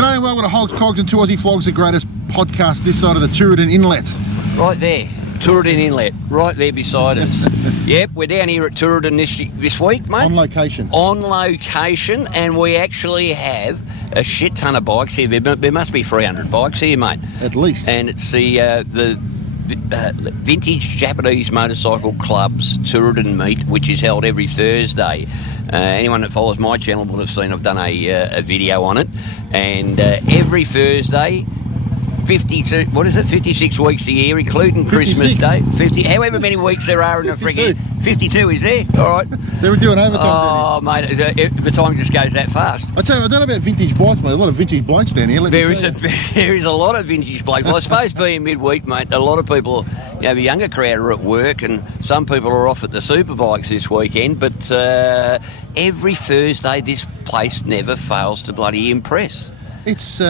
G'day and welcome to Hogs, Cogs and Two Aussie Flogs, the greatest podcast this side of the Tooradin Inlet. Right there, Tooradin Inlet, right there beside us. Yep, we're down here at Tooradin this week, mate. On location. On location, and we actually have a shit ton of bikes here. There must be 300 bikes here, mate. At least. And it's the Vintage Japanese Motorcycle Club's Tooradin meet, which is held every Thursday. Anyone that follows my channel will have seen I've done a video on it. And every Thursday, 56 weeks a year, including 56. Christmas Day. 50, however many weeks there are in a friggin' 52 is there? All right. They were doing overtime. Oh, mate, the time just goes that fast. I tell you, I don't know about vintage bikes, mate. A lot of vintage blokes down here. There is a lot of vintage blokes. Well, I suppose being midweek, mate, a lot of people, the younger crowd are at work, and some people are off at the superbikes this weekend. But every Thursday, this place never fails to bloody impress. It's.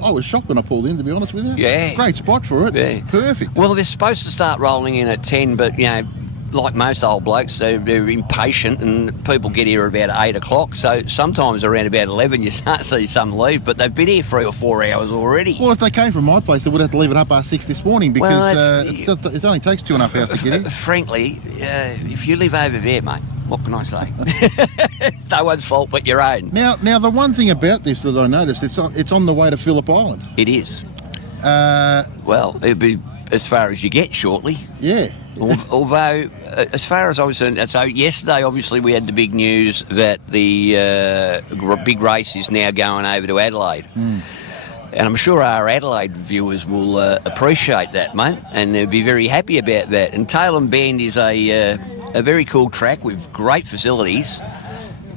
I was shocked when I pulled in, to be honest with you. Yeah. Great spot for it. Yeah. Perfect. Well, they're supposed to start rolling in at 10, but, like most old blokes, they're impatient, and people get here about 8 o'clock. So sometimes around about 11, you start to see some leave, but they've been here 3 or 4 hours already. Well, if they came from my place, they would have to leave at 6:30 this morning because it only takes 2.5 hours to get in. Frankly, if you live over there, mate, what can I say? No one's fault but your own. Now, the one thing about this that I noticed, it's on the way to Phillip Island. It is. Well, it'll be as far as you get shortly. Yeah. Although, as far as I was concerned, so yesterday, obviously, we had the big news that the big race is now going over to Adelaide. Mm. And I'm sure our Adelaide viewers will appreciate that, mate, and they'll be very happy about that. And Tailem Bend is a very cool track with great facilities.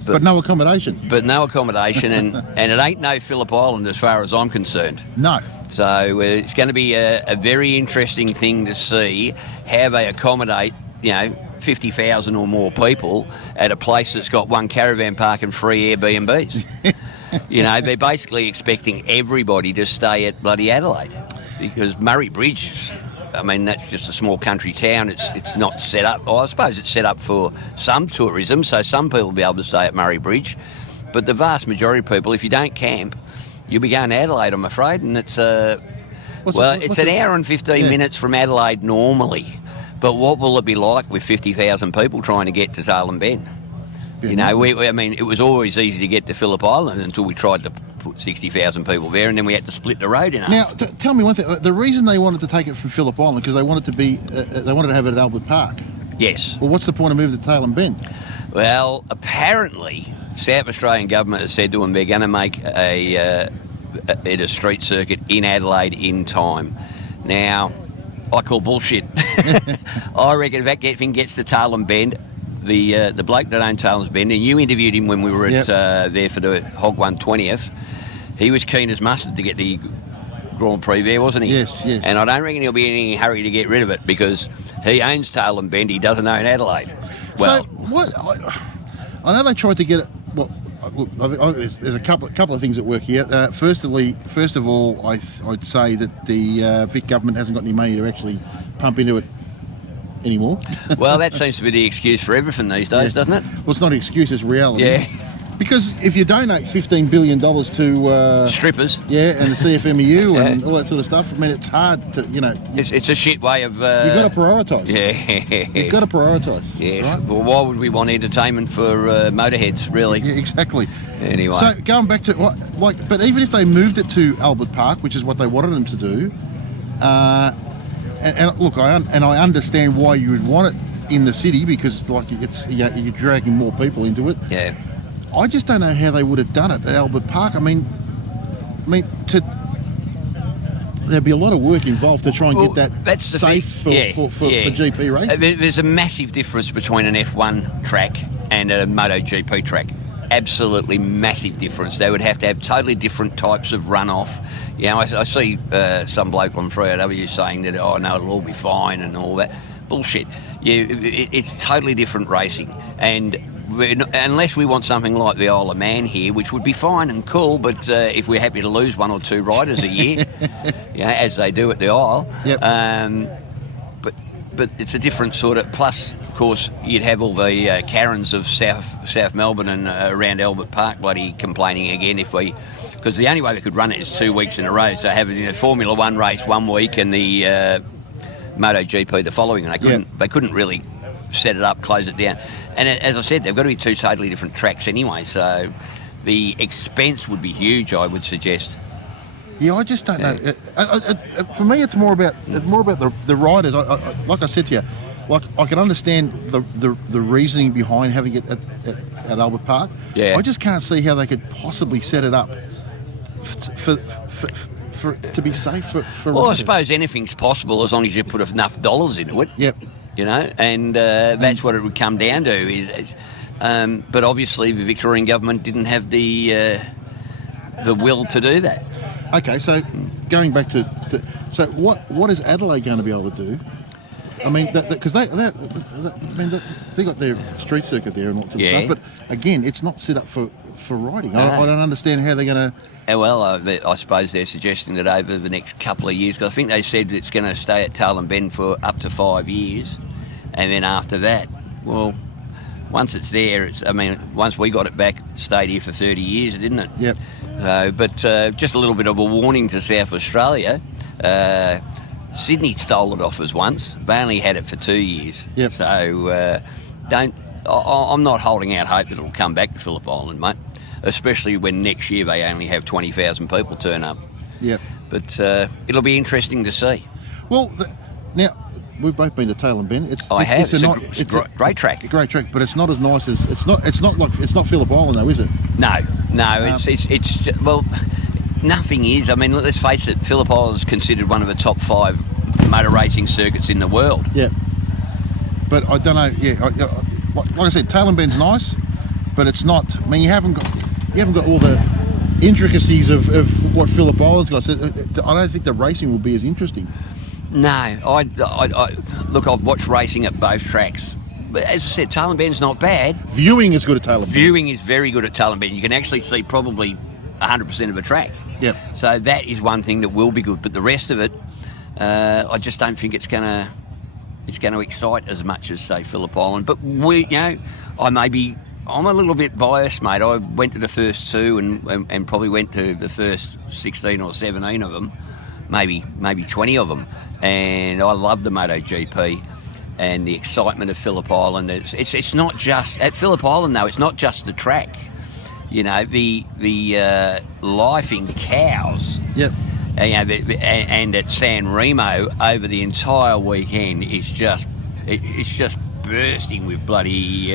But no accommodation. And it ain't no Phillip Island as far as I'm concerned. No. So it's going to be a very interesting thing to see how they accommodate, 50,000 or more people at a place that's got one caravan park and 3 Airbnbs. They're basically expecting everybody to stay at bloody Adelaide because Murray Bridge, that's just a small country town. It's not set up. Well, I suppose it's set up for some tourism, so some people will be able to stay at Murray Bridge. But the vast majority of people, if you don't camp, you'll be going to Adelaide, I'm afraid, and it's an hour and 15 minutes from Adelaide normally. But what will it be like with 50,000 people trying to get to Tailem Bend? It was always easy to get to Phillip Island until we tried to put 60,000 people there, and then we had to split the road in half. Now, tell me one thing. The reason they wanted to take it from Phillip Island because they wanted to have it at Albert Park. Yes. Well, what's the point of moving to Tailem Bend? Well, apparently, South Australian government has said to them they're going to make a street circuit in Adelaide in time. Now, I call bullshit. I reckon if that thing gets to Tailem Bend, the bloke that owned Tailem Bend, and you interviewed him when we were at there for the Hog 120th, he was keen as mustard to get the Grand Prix there, wasn't he? Yes. And I don't reckon he'll be in any hurry to get rid of it because he owns Tailem Bend, he doesn't own Adelaide. Well, so what? I know they tried to get it. Well, look, there's a couple of things at work here. First of all, I'd say that the Vic government hasn't got any money to actually pump into it anymore. Well, that seems to be the excuse for everything these days, doesn't it? Well, it's not an excuse, it's reality. Yeah. Because if you donate $15 billion to... strippers. Yeah, and the CFMEU and all that sort of stuff, it's hard to, It's a shit way of... You've got to prioritise. Yeah. You've got to prioritise. Yeah. Right? Well, why would we want entertainment for motorheads, really? Yeah, exactly. Anyway. So, going back to... but even if they moved it to Albert Park, which is what they wanted them to do... And look, I understand why you would want it in the city because, you're dragging more people into it. Yeah. I just don't know how they would have done it at Albert Park. There'd be a lot of work involved to try and get that safe for GP racing. There's a massive difference between an F1 track and a Moto GP track. Absolutely massive difference. They would have to have totally different types of runoff. I see some bloke on 3AW saying that, no, it'll all be fine and all that. Bullshit. It's totally different racing. And unless we want something like the Isle of Man here, which would be fine and cool, but if we're happy to lose 1 or 2 riders a year, as they do at the Isle, yep. But but it's a different sort of. Plus, of course, you'd have all the Karens of South Melbourne and around Albert Park bloody complaining again because the only way they could run it is 2 weeks in a row. So having the Formula One race one week and the Moto GP the following, and they couldn't really set it up, close it down. And as I said, they've got to be two totally different tracks anyway. So the expense would be huge, I would suggest. Yeah, I just don't know. For me, it's more about the riders. Like I said to you, like I can understand the reasoning behind having it at Albert Park. Yeah. I just can't see how they could possibly set it up to be safe for Well, riders. I suppose anything's possible as long as you put enough dollars into it. Yep. You know, and that's what it would come down to. But obviously, the Victorian government didn't have the will to do that. Okay, so going back to so what is Adelaide going to be able to do? I mean, because they got their street circuit there and lots of stuff, but again, it's not set up for riding. I don't understand how they're going to. Well, I suppose they're suggesting that over the next couple of years, because I think they said it's going to stay at Tailem Bend for up to 5 years, and then after that, well, once it's there, once we got it back, it stayed here for 30 years, didn't it? Yep. But just a little bit of a warning to South Australia. Sydney stole it off us once. They only had it for 2 years. Yep. So I'm not holding out hope that it'll come back to Phillip Island, mate. Especially when next year they only have 20,000 people turn up. Yep. But it'll be interesting to see. Well, now we've both been to Tailem Bend. It's a great track. A great track, but it's not as nice as it's not Phillip Island though, is it? No. Well, nothing is. I mean, let's face it. Phillip Island is considered one of the top 5 motor racing circuits in the world. Yeah. But I don't know. Yeah, like I said, Tailem Bend's nice, but it's not. I mean, you haven't got all the intricacies of what Phillip Island's got. So I don't think the racing will be as interesting. No, I look. I've watched racing at both tracks. But as I said, Tailem Bend's not bad. Viewing is good at Tailem Bend. Viewing is very good at Tailem Bend. You can actually see probably 100% of a track. Yep. So that is one thing that will be good. But the rest of it, I just don't think it's going to excite as much as say Phillip Island. But I'm a little bit biased, mate. I went to the first 2 and probably went to the first 16 or 17 of them, maybe 20 of them, and I love the Moto GP and the excitement of Phillip Island. It's not just at Phillip Island though. It's not just the track. You know, the life in cows. Yep. And at San Remo over the entire weekend is just bursting with bloody.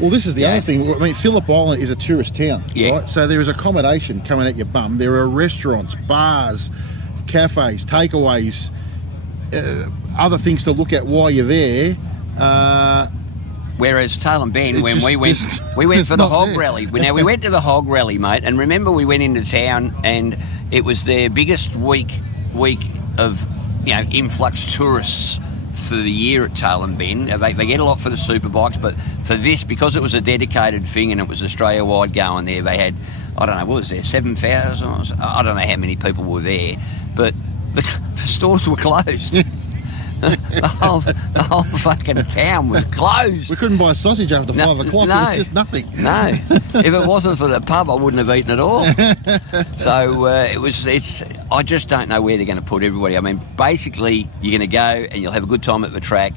Well, this is the other thing. I mean, Phillip Island is a tourist town, yeah. Right? So there is accommodation coming at your bum. There are restaurants, bars, cafes, takeaways, other things to look at while you're there. Whereas Tailem Bend, when we went for the Hog Rally. Now, we went to the Hog Rally, mate, and remember we went into town and it was their biggest week of influx tourists for the year at Tailem Bend. They get a lot for the superbikes, but for this, because it was a dedicated thing and it was Australia-wide going there, they had, I don't know, what was there, 7,000? I don't know how many people were there, but the stores were closed. The whole fucking town was closed. We couldn't buy a sausage after 5 o'clock. No, it was just nothing. No. If it wasn't for the pub, I wouldn't have eaten at all. So I just don't know where they're going to put everybody. I mean, basically, you're going to go and you'll have a good time at the track,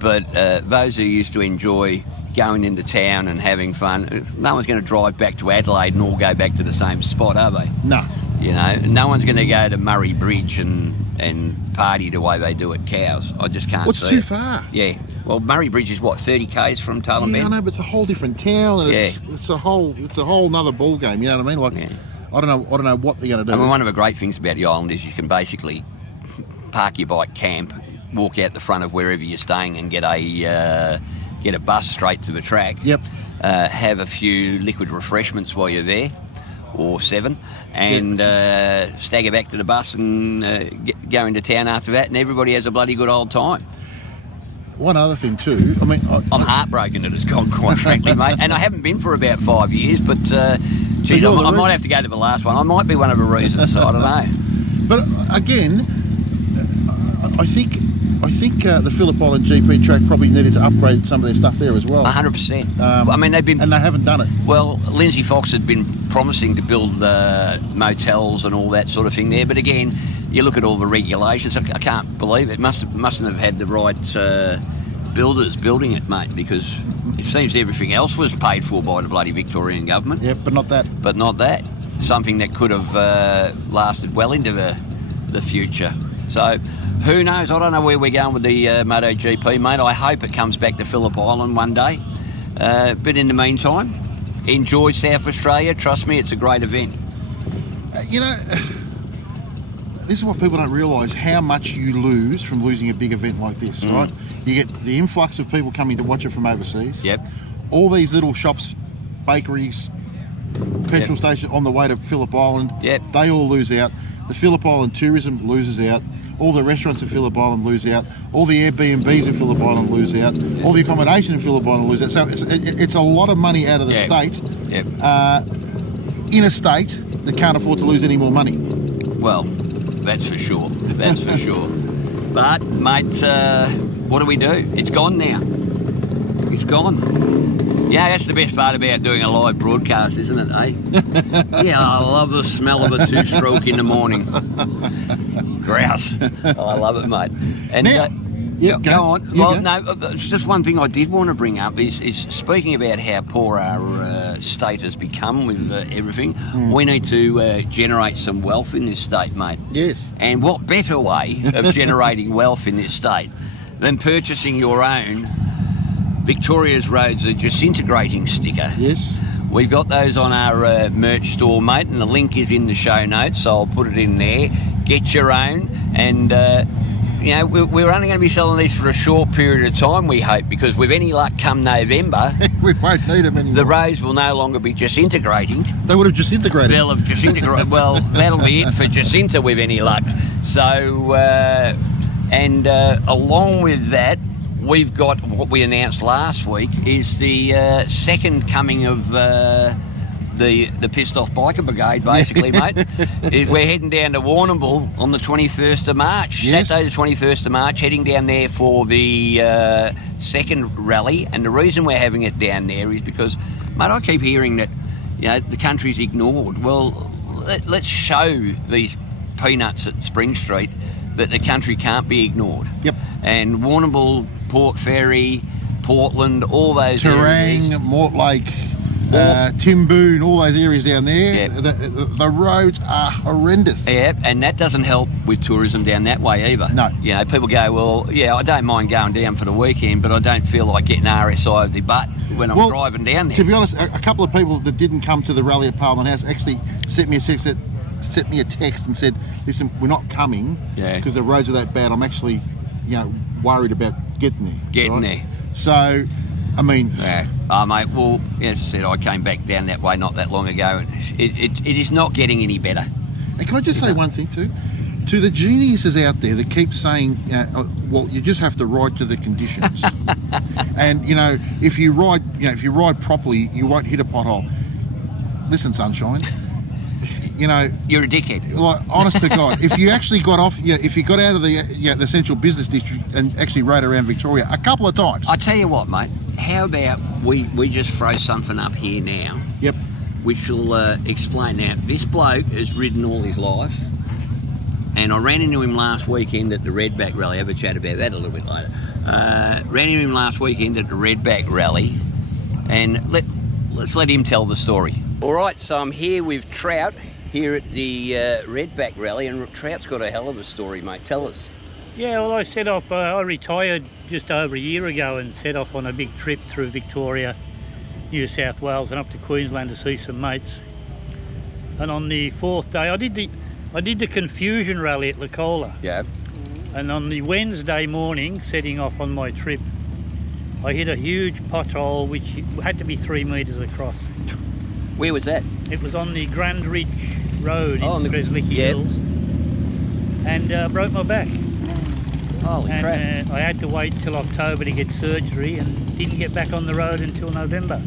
but those who used to enjoy going into town and having fun, no one's going to drive back to Adelaide and all go back to the same spot, are they? No. You know, no one's going to go to Murray Bridge and party the way they do at Cows. I just can't see it. It's too far. Yeah. Well, Murray Bridge is what, 30 k's from Tailem Bend? Yeah, I know, but it's a whole different town, and it's a whole nother ball game. You know what I mean? Like, yeah. I don't know what they're going to do. I mean, one of the great things about the island is you can basically park your bike, camp, walk out the front of wherever you're staying, and get a bus straight to the track. Yep. Have a few liquid refreshments while you're there, or 7, and stagger back to the bus and go into town after that, and everybody has a bloody good old time. One other thing too, I mean, I'm heartbroken that it's gone, quite frankly, mate, and I haven't been for about 5 years, but geez, I might have to go to the last one. I might be one of the reasons, I don't know. But again, I think I think the Phillip Island GP track probably needed to upgrade some of their stuff there as well. 100%. I mean, they've been... And they haven't done it. Well, Lindsay Fox had been promising to build motels and all that sort of thing there, but again, you look at all the regulations, I can't believe it. Mustn't have had the right builders building it, mate, because it seems everything else was paid for by the bloody Victorian government. Yeah, but not that. But not that. Something that could have lasted well into the future. So, who knows? I don't know where we're going with the Moto GP, mate. I hope it comes back to Phillip Island one day. But in the meantime, enjoy South Australia. Trust me, it's a great event. You know, this is what people don't realise, how much you lose from losing a big event like this, right? You get the influx of people coming to watch it from overseas. Yep. All these little shops, bakeries, petrol station on the way to Phillip Island, they all lose out. The Phillip Island tourism loses out. All the restaurants in Phillip Island lose out. All the Airbnbs in Phillip Island lose out. All the accommodation in Phillip Island lose out. So it's a lot of money out of the state in a state that can't afford to lose any more money. Well, that's for sure. That's for sure. But, mate, what do we do? It's gone now. It's gone. Yeah, that's the best part about doing a live broadcast, isn't it, eh? Yeah, I love the smell of a two-stroke in the morning. Grouse. I love it, mate. And now, go on. Well, no, it's just one thing I did want to bring up is speaking about how poor our state has become with everything. We need to generate some wealth in this state, mate. Yes. And what better way of generating wealth in this state than purchasing your own Victoria's Roads Are Disintegrating sticker. Yes. We've got those on our merch store, mate, and the link is in the show notes, so I'll put it in there. Get your own, and you know, we're only going to be selling these for a short period of time, we hope, because with any luck come November, we won't need them anymore. The roads will no longer be disintegrating. They would have disintegrated. They'll have disintegrated. Well, that'll be it for Jacinta with any luck. So, along with that, we've got what we announced last week is the second coming of the Pissed Off Biker Brigade, basically, mate. We're heading down to Warrnambool on the 21st of March, Saturday the 21st of March, heading down there for the second rally. And the reason we're having it down there is because, mate, I keep hearing that, you know, the country's ignored. Well, let's show these peanuts at Spring Street that the country can't be ignored. Yep. And Warrnambool, Port Fairy, Portland, all those Tooradin, areas. Mortlake, Timboon, all those areas down there. Yep. The roads are horrendous. Yeah, and that doesn't help with tourism down that way either. No. You know, people go, well, yeah, I don't mind going down for the weekend, but I don't feel like getting RSI of the butt when I'm driving down there. To be honest, a couple of people that didn't come to the rally at Parliament House actually sent me a text and said, listen, we're not coming because the roads are that bad. I'm actually, you know, worried about getting there. So, I mean... Yeah. Oh, mate, well, as I said, I came back down that way not that long ago. It is not getting any better. And can I just say one thing too? To the geniuses out there that keep saying, well, you just have to ride to the conditions. And, you know, if you ride properly, you won't hit a pothole. Listen, sunshine. You know, you're a dickhead. Like, honest to God, if you actually got off, if you got out of the central business district and actually rode around Victoria a couple of times. I tell you what, mate. How about we just throw something up here now? Yep. Which will explain. Now, this bloke has ridden all his life, and I ran into him last weekend at the Redback Rally. Have a chat about that a little bit later. Ran into him last weekend at the Redback Rally, and let's let him tell the story. All right, so I'm here with Trout. Here at the Redback Rally, and Trout's got a hell of a story, mate. Tell us. Yeah, well, I set off, I retired just over a year ago and set off on a big trip through Victoria, New South Wales and up to Queensland to see some mates. And on the fourth day, I did the Confusion Rally at Lacola. Yeah. And on the Wednesday morning, setting off on my trip, I hit a huge pothole which had to be 3 metres across. Where was that? It was on the Grand Ridge Road in the Creslicky Hills, and broke my back. Holy crap. I had to wait till October to get surgery and didn't get back on the road until November.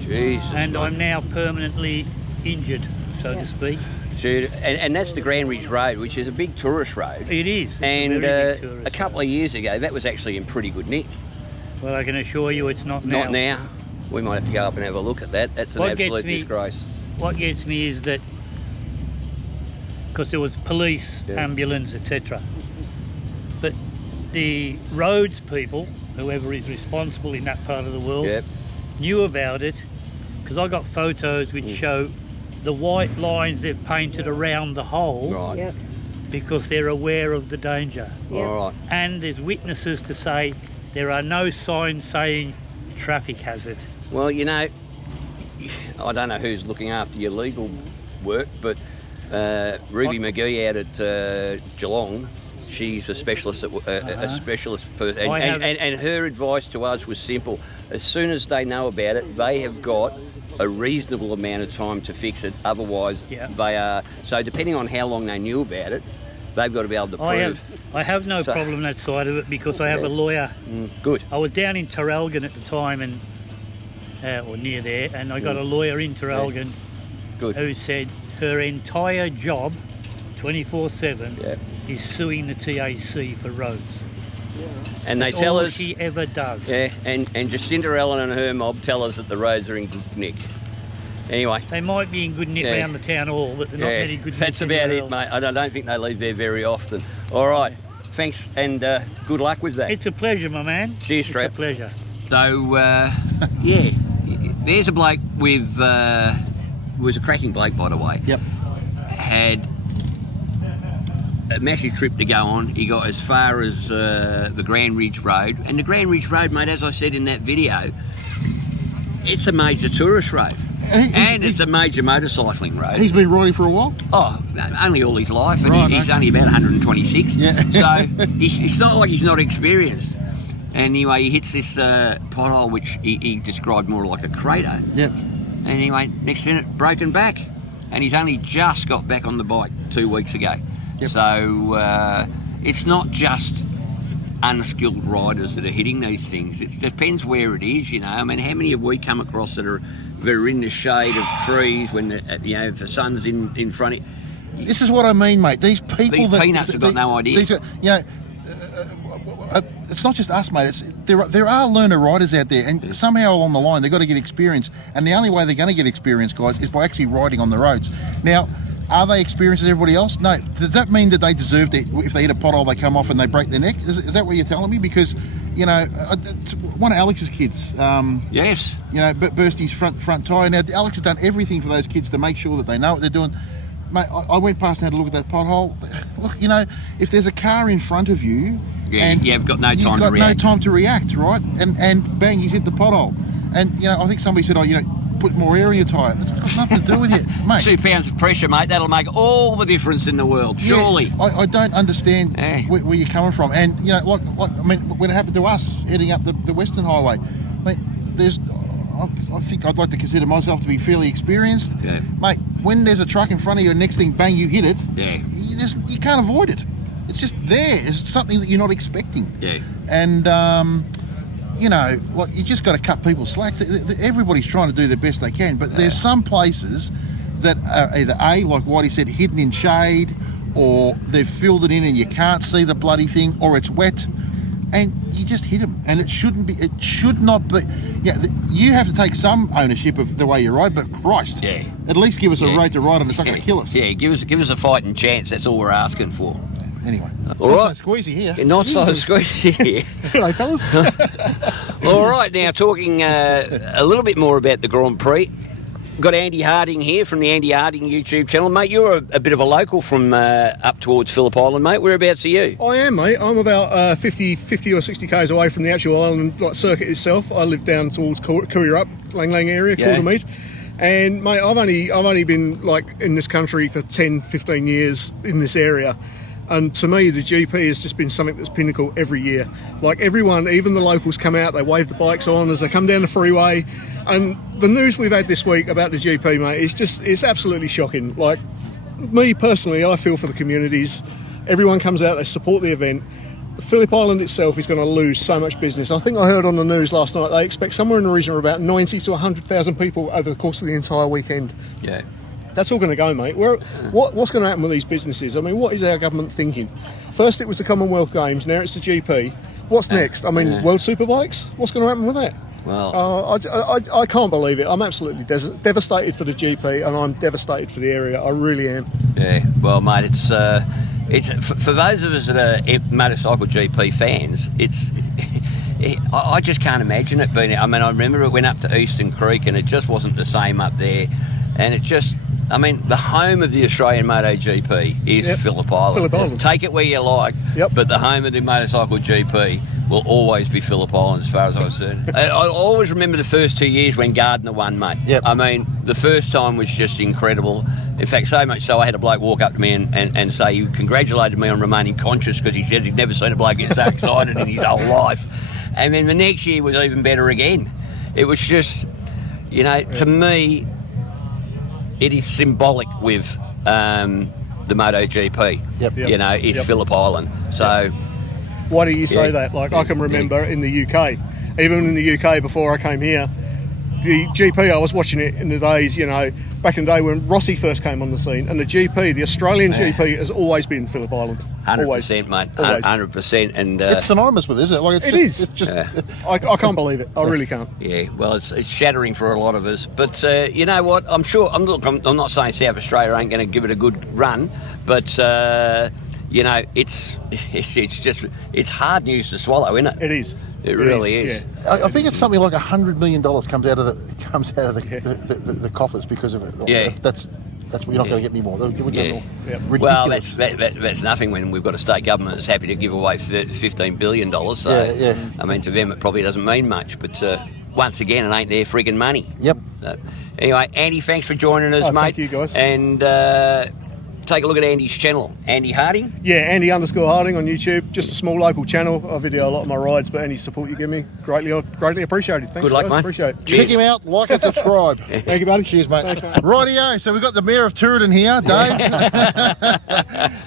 Jesus. And I'm now permanently injured, so to speak. And that's the Grand Ridge Road, which is a big tourist road. It is. And a couple of years ago, that was actually in pretty good nick. Well, I can assure you it's not now. Not now. We might have to go up and have a look at that. That's an absolute disgrace. What gets me is that, because there was police, ambulance, etc. But the roads people, whoever is responsible in that part of the world, knew about it, because I got photos which show the white lines they've painted around the hole, Right. because they're aware of the danger. All right. And there's witnesses to say there are no signs saying traffic hazard. Well, you know, I don't know who's looking after your legal work, but Ruby McGee out at Geelong, she's a specialist, a specialist person, and her advice to us was simple. As soon as they know about it, they have got a reasonable amount of time to fix it. Otherwise, they are. So depending on how long they knew about it, they've got to be able to prove. I have no problem that side of it, because I have a lawyer. Good. I was down in Tooradin at the time, and or near there, and I got a lawyer in Tooradin who said her entire job, 24/7, is suing the TAC for roads. And they tell us she ever does. Yeah, and Jacinda Allen and her mob tell us that the roads are in good nick. Anyway, they might be in good nick around the town hall, but they're not very good nick. That's about it, mate. I don't think they leave there very often. All right, thanks, and good luck with that. It's a pleasure, my man. Cheers, Strap. It's a pleasure. So, there's a bloke with, who was a cracking bloke, by the way. Yep. Had a massive trip to go on. He got as far as the Grand Ridge Road. And the Grand Ridge Road, mate, as I said in that video, it's a major tourist road. And it's a major motorcycling road. He's been riding for a while? Oh, only all his life, and he's only about 126. Yeah. So it's not like he's not experienced. Anyway, he hits this pothole, which he described more like a crater. Yep. And anyway, next minute, broken back. And he's only just got back on the bike 2 weeks ago. Yep. So it's not just unskilled riders that are hitting these things. It depends where it is, you know. I mean, how many have we come across that are in the shade of trees when the sun's in front of you? This is what I mean, mate. These people, these peanuts have got no idea. It's not just us, mate. There are learner riders out there, and somehow along the line they've got to get experience. And the only way they're going to get experience, guys, is by actually riding on the roads. Now, are they experienced as everybody else? No. Does that mean that they deserve to, if they hit a pothole, they come off and they break their neck? Is that what you're telling me? Because, you know, one of Alex's kids, yes, you know, burst his front tyre. Now, Alex has done everything for those kids to make sure that they know what they're doing. Mate, I went past and had a look at that pothole. Look, you know, if there's a car in front of you, and you've got no time to react. You've got no time to react, right? And bang, he's hit the pothole. And, you know, I think somebody said, put more air in your tyre. That's got nothing to do with it, mate. 2 pounds of pressure, mate. That'll make all the difference in the world, surely. Yeah, I don't understand where you're coming from. And, you know, like I mean, when it happened to us heading up the Western Highway, I mean, I think I'd like to consider myself to be fairly experienced. Yeah. Mate, when there's a truck in front of you and next thing, bang, you hit it, you can't avoid it. It's just there. It's something that you're not expecting. Yeah. And, you know, like, you just got to cut people slack. Everybody's trying to do the best they can, but there's some places that are either like Whitey said, hidden in shade, or they've filled it in and you can't see the bloody thing, or it's wet, and you just hit them. And it should not be. Yeah, you have to take some ownership of the way you ride, but Christ, at least give us a road to ride on. It's not going to kill us. Yeah, give us a fighting chance. That's all we're asking for. Anyway, all right. So squeezy here. Not so squeezy here. Hello, fellas. All right, now talking a little bit more about the Grand Prix. Got Andy Harding here from the Andy Harding YouTube channel. Mate, you're a bit of a local from up towards Phillip Island, mate. Whereabouts are you? I am, mate. I'm about 50 or 60 k's away from the actual island circuit itself. I live down towards Coorierup, Lang Lang area, Caldermead. And, mate, I've only been, in this country for 10, 15 years in this area. And to me, the GP has just been something that's pinnacle every year. Like, everyone, even the locals come out, they wave the bikes on as they come down the freeway. And the news we've had this week about the GP, mate, it's absolutely shocking. Like, me personally, I feel for the communities. Everyone comes out, they support the event. Phillip Island itself is going to lose so much business. I think I heard on the news last night they expect somewhere in the region of about 90 to 100,000 people over the course of the entire weekend. Yeah. That's all going to go, mate. What's going to happen with these businesses? I mean, what is our government thinking? First it was the Commonwealth Games, now it's the GP. What's next? I mean, World Superbikes? What's going to happen with that? Well, I can't believe it. I'm absolutely devastated for the GP, and I'm devastated for the area. I really am. yeah. Well, mate, it's for those of us that are motorcycle GP fans. I just can't imagine it being. I mean, I remember it went up to Eastern Creek, and it just wasn't the same up there. And it just, I mean, the home of the Australian Moto GP is Phillip Island. Phillip Island. Take it where you like, but the home of the motorcycle GP will always be Phillip Island, as far as I'm concerned. I always remember the first 2 years when Gardner won, mate. Yep. I mean, the first time was just incredible. In fact, so much so I had a bloke walk up to me and say he congratulated me on remaining conscious, because he said he'd never seen a bloke get so excited in his whole life. And then the next year was even better again. It was just, you know, to me, it is symbolic with the MotoGP. Yep. You know, it's Phillip Island. So, Why do you say that? Like, I can remember in the UK, even in the UK before I came here, the GP, I was watching it in the days, you know, back in the day when Rossi first came on the scene, and the GP, the Australian GP, has always been Phillip Island. 100%, mate. 100%. And it's synonymous with, isn't it? Like, it's just. I can't believe it. I really can't. Yeah, well, it's shattering for a lot of us. But you know what? I'm sure. I'm not saying South Australia ain't going to give it a good run, but you know, it's hard news to swallow, isn't it? It is. It really is. Yeah. I think it's something like $100 million comes out of the coffers because of it. Yeah. That's you're not going to get any more. Well, that's nothing when we've got a state government that's happy to give away $15 billion. So, I mean, to them it probably doesn't mean much. But once again, it ain't their friggin' money. Yep. Anyway, Andy, thanks for joining us, mate. Thank you, guys. And take a look at Andy's channel, Andy Harding. Yeah, Andy_Harding on YouTube. Just a small local channel. I video a lot of my rides, but any support you give me, greatly appreciated. Thanks, Good luck, guys. mate. Appreciate it. Check him out, like and subscribe. Thank you, buddy. Cheers, mate. Thanks, mate. Rightio, so we've got the Mayor of Tooradin here, Dave.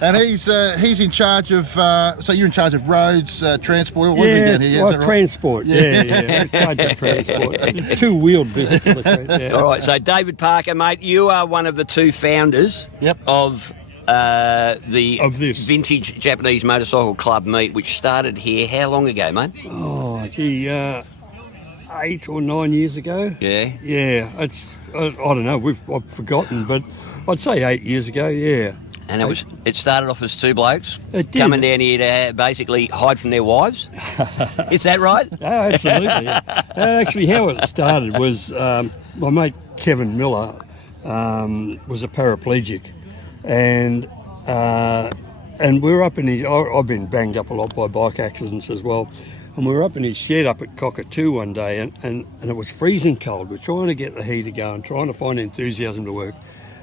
And he's in charge of, so you're in charge of roads, transport, what have we down here? Well, transport, yeah. Charge of transport. Two-wheeled vehicles. Yeah. All right, so David Parker, mate, you are one of the two founders of this Vintage Japanese Motorcycle Club meet, which started here how long ago, mate? Oh, gee, 8 or 9 years ago. Yeah. Yeah, it's I don't know. I've forgotten, but I'd say 8 years ago. Yeah. And it started off as two blokes It did. coming down here to basically hide from their wives. Is that right? Oh, absolutely. Actually, how it started was my mate Kevin Miller was a paraplegic. And we were up in his. I've been banged up a lot by bike accidents as well. And we were up in his shed up at Cockatoo one day, and it was freezing cold. We're trying to get the heater going, trying to find enthusiasm to work,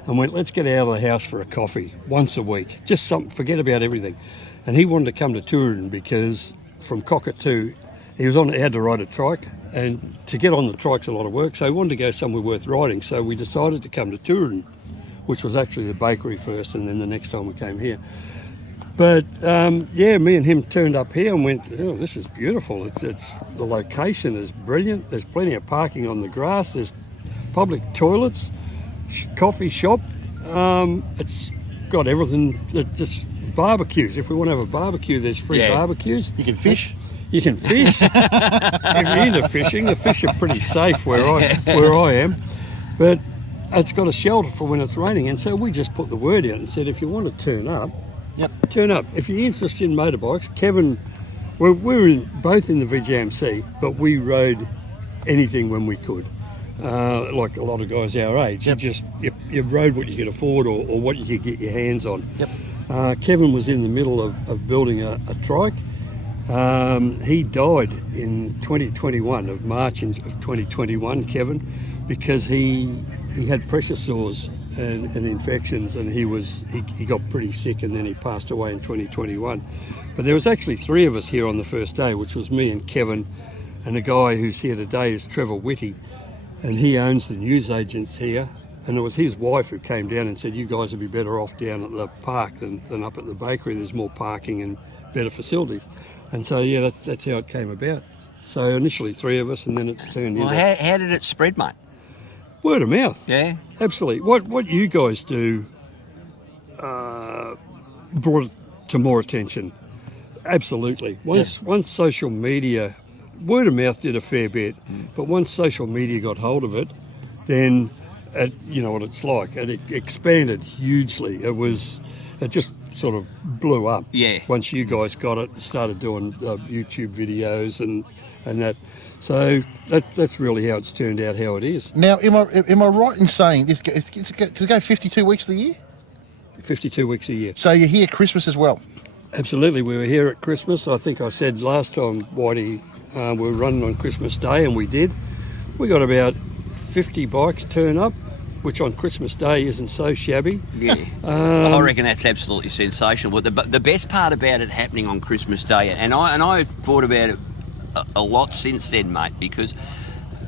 and went, let's get out of the house for a coffee once a week. Just something, forget about everything. And he wanted to come to Tooradin because from Cockatoo, he had to ride a trike, and to get on the trike's a lot of work. So he wanted to go somewhere worth riding. So we decided to come to Tooradin, which was actually the bakery first, and then the next time we came here. But me and him turned up here and went, oh, this is beautiful. It's the location is brilliant. There's plenty of parking on the grass. There's public toilets, coffee shop. It's got everything. Just barbecues. If we want to have a barbecue, there's free barbecues. You can fish. You can fish. If you're into fishing, the fish are pretty safe where I am. But it's got a shelter for when it's raining, and so we just put the word out and said, if you want to turn up, turn up. If you're interested in motorbikes, Kevin, we're both in the VJMC, but we rode anything when we could. Like a lot of guys our age, you rode what you could afford or what you could get your hands on. Kevin was in the middle of building a trike. He died in 2021, of March of 2021, Kevin, because he had pressure sores and infections, and he got pretty sick, and then he passed away in 2021. But there was actually 3 of us here on the first day, which was me and Kevin, and the guy who's here today is Trevor Whitty, and he owns the news agents here. And it was his wife who came down and said, you guys would be better off down at the park than up at the bakery. There's more parking and better facilities. And so that's how it came about. So initially 3 of us, and then it's turned into. Well, how did it spread, mate? Word of mouth. Yeah. Absolutely. What you guys do brought it to more attention. Absolutely. Once social media, word of mouth did a fair bit, but once social media got hold of it, then you know what it's like. It expanded hugely. It just sort of blew up. Yeah. Once you guys got it and started doing YouTube videos and that. So that's really how it's turned out how it is. Now, am I right in saying it's to go 52 weeks of the year? 52 weeks a year. So you're here Christmas as well? Absolutely. We were here at Christmas. I think I said last time, Whitey, we were running on Christmas Day, and we did. We got about 50 bikes turn up, which on Christmas Day isn't so shabby. Yeah, I reckon that's absolutely sensational. But the best part about it happening on Christmas Day, and I've thought about it a lot since then, mate, because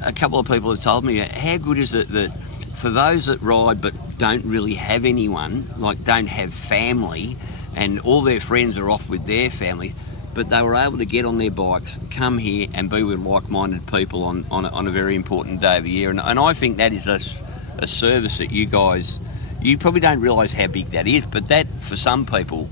a couple of people have told me, how good is it that for those that ride but don't really have anyone, like don't have family, and all their friends are off with their family, but they were able to get on their bikes, come here and be with like-minded people on a very important day of the year. And I think that is a service that you guys, you probably don't realise how big that is, but that for some people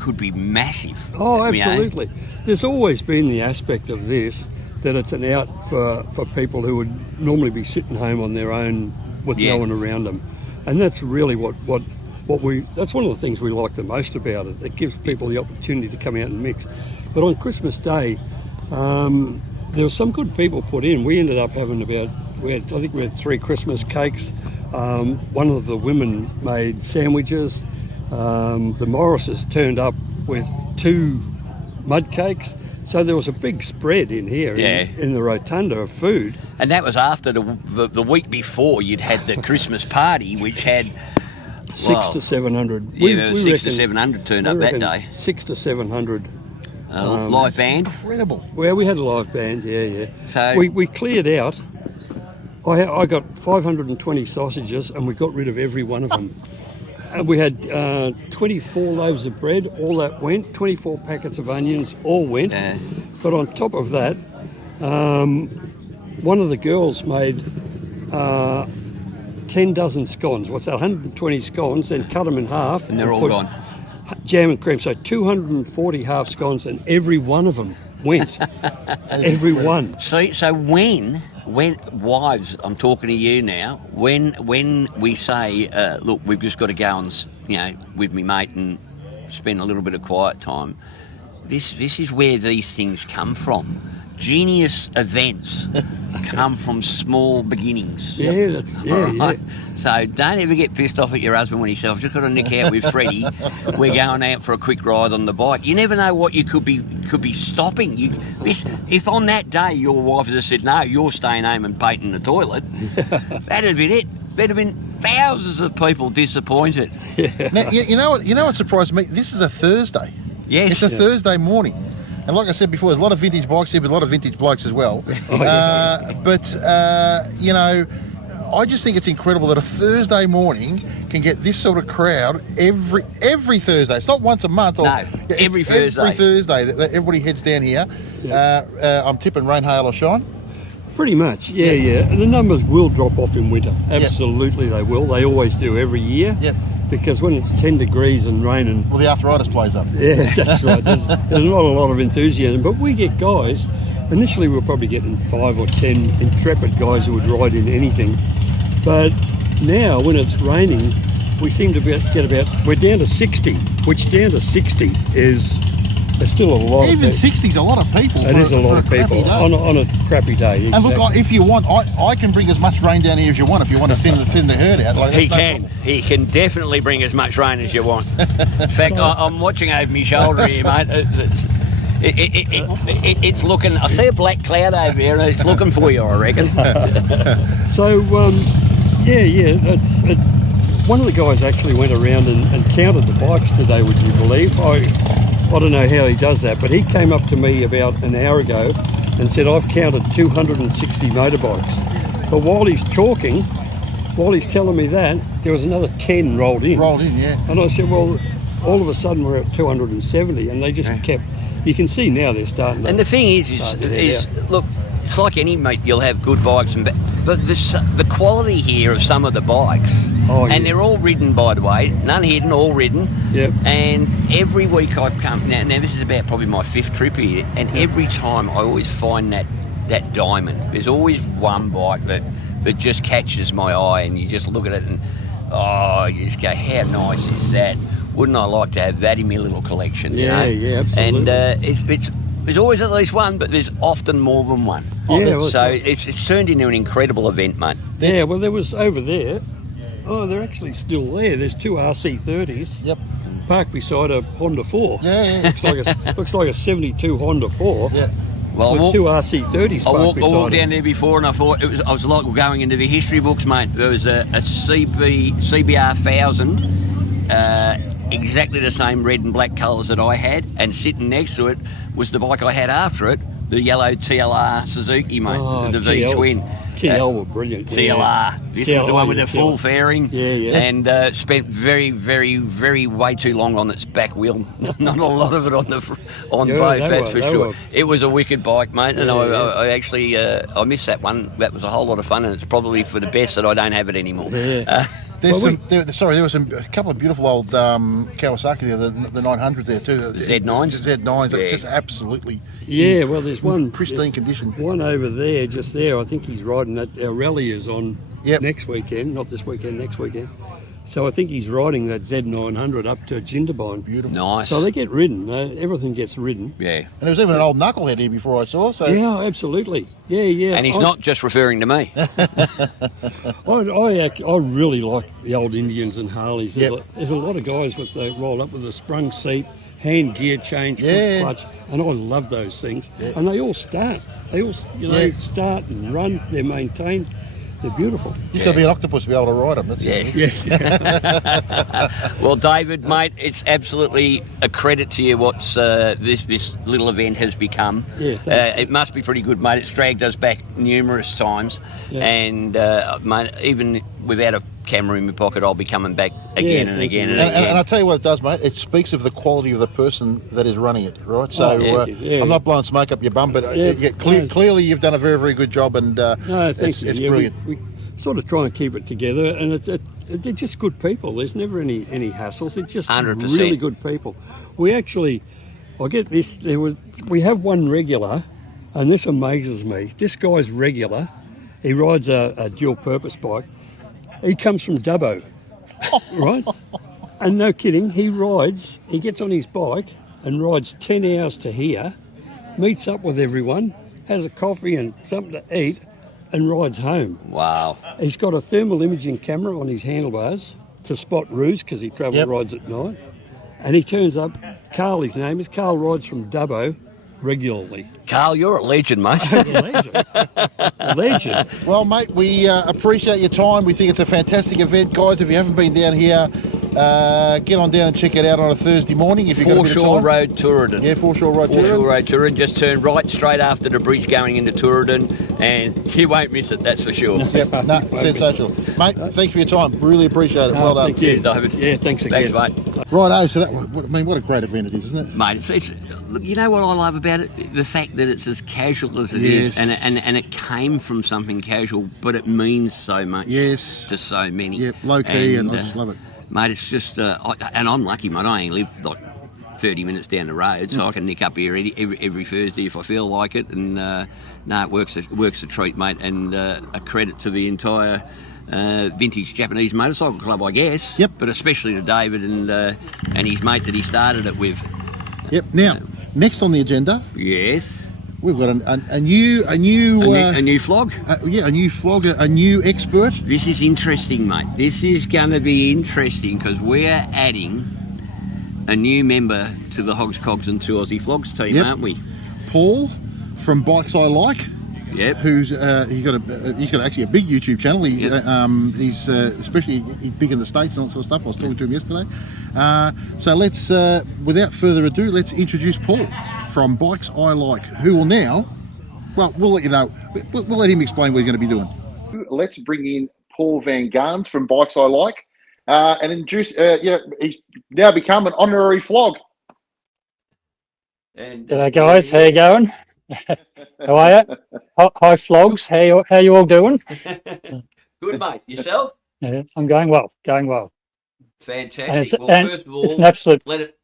could be massive. Oh, absolutely. There's always been the aspect of this that it's an out for people who would normally be sitting home on their own with no one around them. And that's really that's one of the things we like the most about it. It gives people the opportunity to come out and mix. But on Christmas Day, there were some good people put in. We ended up having I think we had 3 Christmas cakes. One of the women made sandwiches. The Morrises turned up with 2 mud cakes. So there was a big spread in here in the rotunda of food. And that was after the week before you'd had the Christmas party, which had 600 to 700. There was 600 to 700 turned up that day. 600 to 700. Live band. Incredible. Well, we had a live band, yeah. So we cleared out. I got 520 sausages, and we got rid of every one of them. And we had 24 loaves of bread, all that went. 24 packets of onions, all went. But on top of that, one of the girls made 10 dozen scones. What's that? 120 scones, then cut them in half. And they're all gone. Jam and cream. So 240 half scones, and every one of them went. Every one. So when wives, I'm talking to you now, when we say, look, we've just got to go and, with me mate and spend a little bit of quiet time, this is where these things come from. Genius events come from small beginnings. Yeah. So don't ever get pissed off at your husband when he says, I've just got to nick out with Freddie. We're going out for a quick ride on the bike. You never know what you could be stopping. If on that day your wife had said, no, you're staying home and painting the toilet, that'd have been it. There'd have been thousands of people disappointed. Yeah. Now, you know what surprised me? This is a Thursday. Yes. It's a Thursday morning. And like I said before, there's a lot of vintage bikes here with a lot of vintage blokes as well. I just think it's incredible that a Thursday morning can get this sort of crowd every Thursday. It's not once a month. Every Thursday. Every Thursday that everybody heads down here. Yeah. I'm tipping rain, hail or shine. Pretty much, yeah. And the numbers will drop off in winter. Absolutely they will. They always do every year. Yep. Because when it's 10 degrees and raining... Well, the arthritis plays up. Yeah, that's right. There's not a lot of enthusiasm. But we get guys... Initially, we were probably getting 5 or 10 intrepid guys who would ride in anything. But now, when it's raining, we seem to get about... We're down to 60, which down to 60 is... There's still a lot. Even 60's a lot of people. It is a lot of people on a crappy day. Exactly. And look, if you want, I can bring as much rain down here as you want. If you want to thin the herd out, he can definitely bring as much rain as you want. In fact, I'm watching over my shoulder here, mate. It's looking. I see a black cloud over here, and it's looking for you, I reckon. So, one of the guys actually went around and counted the bikes today. Would you believe? I don't know how he does that, but he came up to me about an hour ago and said, I've counted 260 motorbikes. But while he's telling me that, there was another 10 rolled in. Yeah. And I said, well, all of a sudden we're at 270, and they just kept... You can see now they're starting to... And the thing is look, it's like any meet, you'll have good bikes and But the quality here of some of the bikes, and they're all ridden, by the way, none hidden, all ridden. Yep. And every week I've come, now this is about probably my 5th trip here, and every time I always find that diamond. There's always one bike that just catches my eye, and you just look at it and, you just go, how nice is that? Wouldn't I like to have that in my little collection? Yeah, you know? yeah, absolutely. And there's always at least one, but there's often more than one. So it's turned into an incredible event, mate. Yeah, well, there was over there. Oh, they're actually still there. There's 2 RC30s. Yep. Parked beside a Honda 4. Yeah. looks like a 72 Honda 4. Yeah. Well, with 2 RC30s I parked beside walked it. down there before, and I thought I was like going into the history books, mate. There was a CBR 1000. Exactly the same red and black colours that I had, and sitting next to it was the bike I had after it, the yellow TLR Suzuki, mate, the V twin. TL were brilliant. TLR. This was the one with the full fairing. Yeah. And spent very, very, very way too long on its back wheel. Not a lot of it on both, that's for sure. It was a wicked bike, mate, and I actually I missed that one. That was a whole lot of fun, and it's probably for the best that I don't have it anymore. Yeah. There was a couple of beautiful old Kawasaki there, the 900s there too. Z9s, just absolutely. Yeah, well, there's one pristine condition. One over there, just there. I think he's riding that. Our rally is on next weekend, not this weekend, next weekend. So I think he's riding that Z900 up to Jindabyne. Beautiful. Nice. So they get ridden. Everything gets ridden. Yeah. And there was even an old knucklehead here before I saw. So yeah, absolutely. Yeah. And he's not just referring to me. I really like the old Indians and Harleys. There's a lot of guys they roll up with a sprung seat, hand gear change, foot clutch, and I love those things. Yeah. And they all start. They all start and run. They're maintained. They're beautiful. You've got to be an octopus to be able to ride them. That's Well, David, mate, it's absolutely a credit to you what's this little event has become. Yeah, thanks. It must be pretty good, mate. It's dragged us back numerous times, and mate, even without a camera in my pocket, I'll be coming back again and again and again. And I'll tell you what it does, mate. It speaks of the quality of the person that is running it, right? So I'm not blowing smoke up your bum, but clearly you've done a very, very good job, and it's brilliant. We sort of try and keep it together, and they're just good people. There's never any hassles. They're just 100%. really good people. We actually, I get this. We have one regular, and this amazes me. This guy's regular. He rides a dual-purpose bike. He comes from Dubbo, right? And no kidding, he gets on his bike and rides 10 hours to here, meets up with everyone, has a coffee and something to eat, and rides home. Wow. He's got a thermal imaging camera on his handlebars to spot roos because he rides at night. And he turns up, Carl, his name is, Carl rides from Dubbo regularly. Carl, you're a legend, mate. A legend. Well, mate, we appreciate your time. We think it's a fantastic event. Guys, if you haven't been down here, get on down and check it out on a Thursday morning. If you've got a bit of time. Foreshore Road, Tooradin. Yeah, Foreshore Road, Tooradin. Just turn right straight after the bridge going into Tooradin, and you won't miss it, that's for sure. Yep, sensational. Mate, thanks for your time. Really appreciate it. Well done. Thank you, David. Yeah, thanks again. Thanks, mate. Righto, so what a great event it is, isn't it? Mate, it's you know what I love about it? The fact that it's as casual as it is, and it came from something casual, but it means so much to so many. Yep, low key, and I just love it. Mate, it's just, and I'm lucky, mate. I only live like 30 minutes down the road, so I can nick up here every Thursday if I feel like it. And it works a treat, mate, and a credit to the entire vintage Japanese motorcycle club, I guess. Yep. But especially to David and his mate that he started it with. Yep. Now, next on the agenda. Yes. We've got a new flog. A new flog, a new expert. This is interesting, mate. This is going to be interesting because we're adding a new member to the Hogs, Cogs and Two Aussie Flogs team, aren't we? Paul from Bikes I Like. Yep. Who's he's got actually a big YouTube channel. He's especially big in the States and all that sort of stuff. I was talking to him yesterday. So let's, without further ado, let's introduce Paul from Bikes I Like, who will now, well, we'll let you know. We'll let him explain what he's going to be doing. Let's bring in Paul Van Gaans from Bikes I Like, and introduce. He's now become an honorary flog. G'day guys, how you going? How are you? Hi, Flogs. How you all doing? Good, mate. Yourself? Yeah, I'm going well. Going well. Fantastic. Well, and first of all, it's an absolute. First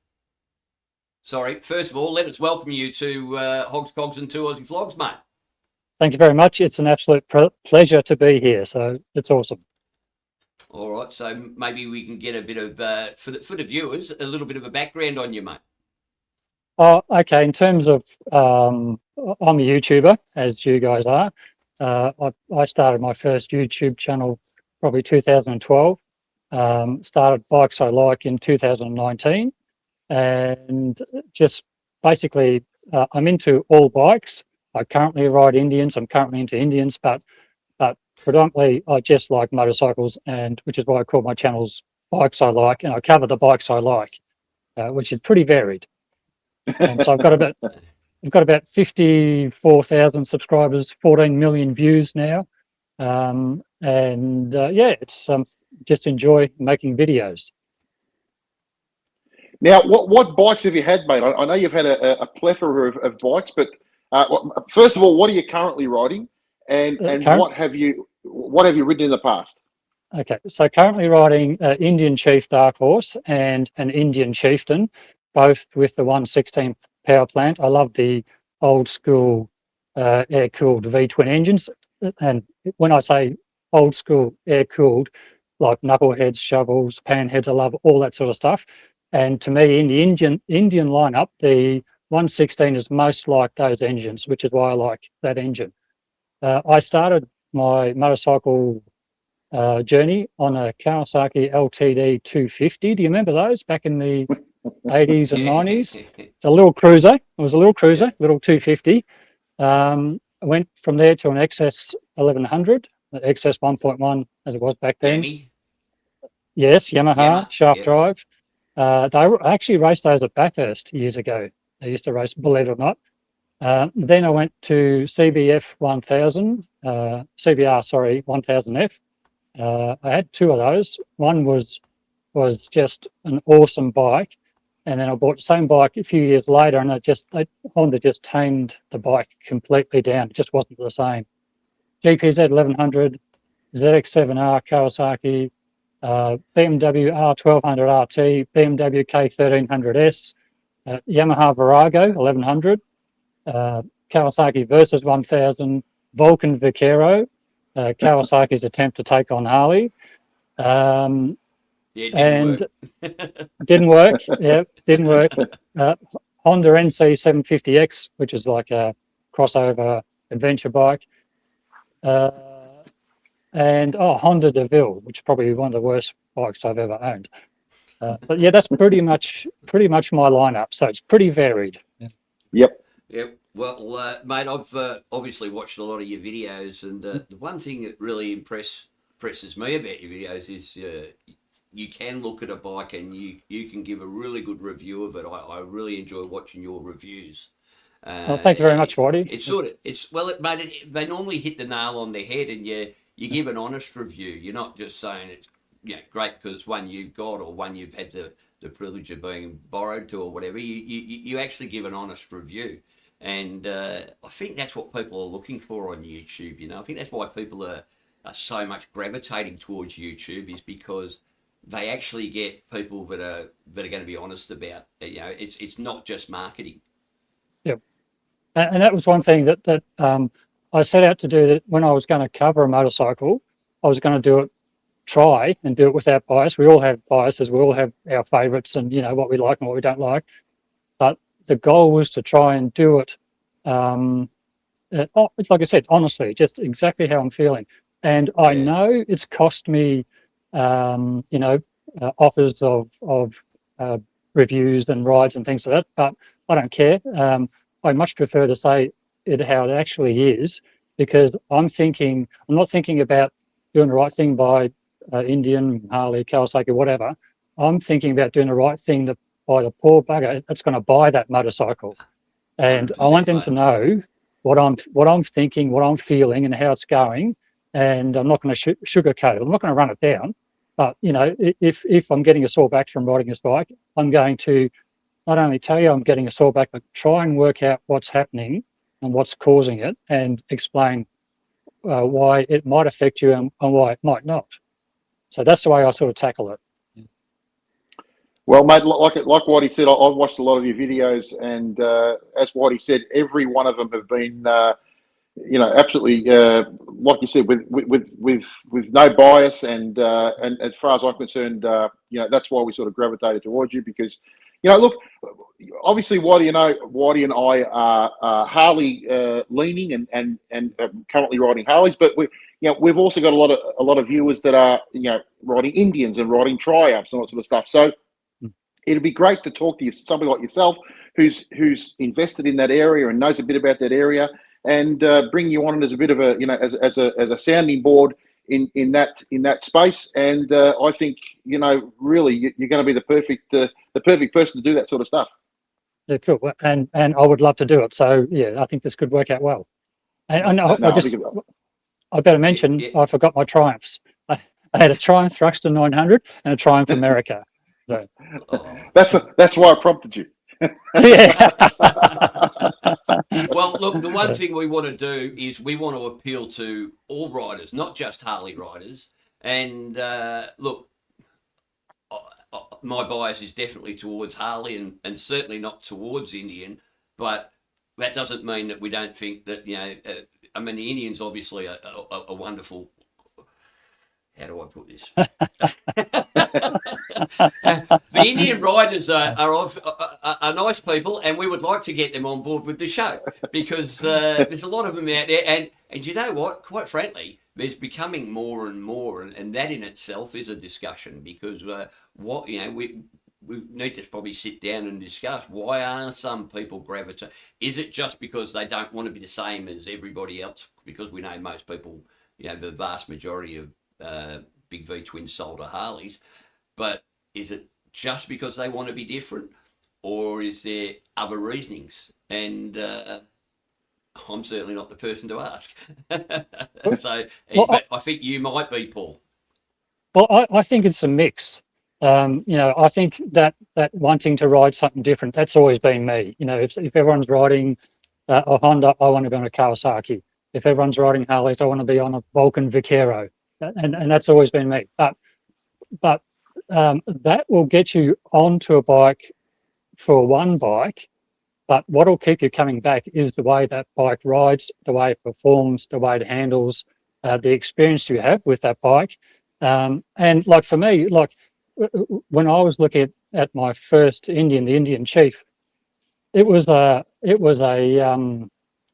of all, let us welcome you to Hogs, Cogs, and Two Aussie Flogs, mate. Thank you very much. It's an absolute pleasure to be here. So it's awesome. All right. So maybe we can get a bit of for the viewers, a little bit of a background on you, mate. Oh, okay. In terms of, I'm a YouTuber, as you guys are. I started my first YouTube channel probably 2012. Started Bikes I Like in 2019, and just basically, I'm into all bikes. I currently ride Indians. I'm currently into Indians, but predominantly I just like motorcycles, and which is why I call my channels Bikes I Like, and I cover the bikes I like, which is pretty varied. And so I've got about 54,000 subscribers, 14 million views now, it's just enjoy making videos. Now, what bikes have you had, mate? I know you've had a plethora of bikes, but first of all, what are you currently riding, and what have you ridden in the past? Okay, so currently riding Indian Chief Dark Horse and an Indian Chieftain, both with the 116 power plant. I love the old school air-cooled V-twin engines, and when I say old school air-cooled, like knuckleheads, shovels, panheads, I love all that sort of stuff. And to me, in the Indian lineup, the 116 is most like those engines, which is why I like that engine. I started my motorcycle journey on a Kawasaki LTD 250. Do you remember those back in the 80s and 90s? It's a little cruiser. It was a little cruiser, little 250. I went from there to an XS 1100, XS 1.1 as it was back then. Yes, Yamaha shaft drive. I actually raced those at Bathurst years ago. I used to race, believe it or not. Then I went to CBF 1000, CBR, sorry, 1000F. I had two of those. One was just an awesome bike, and then I bought the same bike a few years later, and Honda just tamed the bike completely down. It just wasn't the same. GPZ 1100, ZX7R Kawasaki, BMW R1200 RT, BMW K1300S, Yamaha Virago 1100, Kawasaki Versus 1000, Vulcan Vaquero, Kawasaki's attempt to take on Harley. Didn't work. Yeah, didn't work. Honda NC 750X, which is like a crossover adventure bike. And Honda DeVille, which is probably one of the worst bikes I've ever owned. But yeah, that's pretty much my lineup. So it's pretty varied. Yep. Well, mate, I've obviously watched a lot of your videos, and the one thing that really impresses me about your videos is you can look at a bike and you can give a really good review of it. I really enjoy watching your reviews. Thank you very much, Waddy. They normally hit the nail on the head, and you give an honest review. You're not just saying it's great because it's one you've got or one you've had the privilege of being borrowed to or whatever. You actually give an honest review. And I think that's what people are looking for on YouTube. I think that's why people are so much gravitating towards YouTube, is because they actually get people that are going to be honest about. It's not just marketing. Yep. And that was one thing that I set out to do, that when I was going to cover a motorcycle, I was going to try and do it without bias. We all have biases. We all have our favourites and what we like and what we don't like. But the goal was to try and do it, like I said, honestly, just exactly how I'm feeling. And I know it's cost me, offers of reviews and rides and things like that, but I don't care. I much prefer to say it how it actually is, because I'm not thinking about doing the right thing by Indian, Harley, Kawasaki, whatever. I'm thinking about doing the right thing by the poor bugger that's going to buy that motorcycle. And I want them to know what I'm thinking, what I'm feeling, and how it's going. And I'm not going to sugarcoat it. I'm not going to run it down. But if I'm getting a sore back from riding this bike, I'm going to not only tell you I'm getting a sore back, but try and work out what's happening and what's causing it, and explain why it might affect you and why it might not. So that's the way I sort of tackle it. Well, mate, like Whitey said, I've watched a lot of your videos, and as Whitey said, every one of them have been, absolutely, like you said, with no bias, and as far as I'm concerned, that's why we sort of gravitated towards you, because, look, obviously, Whitey and I are Harley leaning and currently riding Harleys, but we've also got a lot of viewers that are riding Indians and riding Triumphs and that sort of stuff. So it'd be great to talk to somebody like yourself who's invested in that area and knows a bit about that area, and bring you on as a bit of a as a sounding board in that space. And I think really you're going to be the perfect person to do that sort of stuff. Yeah, cool. And I would love to do it. So yeah, I think this could work out well. And I better mention, I forgot my Triumphs. I had a Triumph Thruxton 900 and a Triumph America. So that's why I prompted you. Yeah. Well, look, the one thing we want to do is we want to appeal to all riders, not just Harley riders. And look, my bias is definitely towards Harley and certainly not towards Indian, but that doesn't mean that we don't think that, I mean, the Indians obviously are wonderful. How do I put this? The Indian riders are nice people, and we would like to get them on board with the show, because there's a lot of them out there. And you know what? Quite frankly, there's becoming more and more, and that in itself is a discussion, because we need to probably sit down and discuss, why are some people gravitating? Is it just because they don't want to be the same as everybody else? Because we know most people, the vast majority of Big V twins sold to Harleys, but is it just because they want to be different, or is there other reasonings? And I'm certainly not the person to ask. But I think you might be, Paul. Well, I think it's a mix. I think that wanting to ride something different, that's always been me. If everyone's riding a Honda, I want to be on a Kawasaki. If everyone's riding Harleys, I want to be on a Vulcan Vaquero. And that's always been me. But that will get you onto a bike for one bike. But what will keep you coming back is the way that bike rides, the way it performs, the way it handles, the experience you have with that bike. And like for me, like when I was looking at my first Indian, the Indian Chief, it was an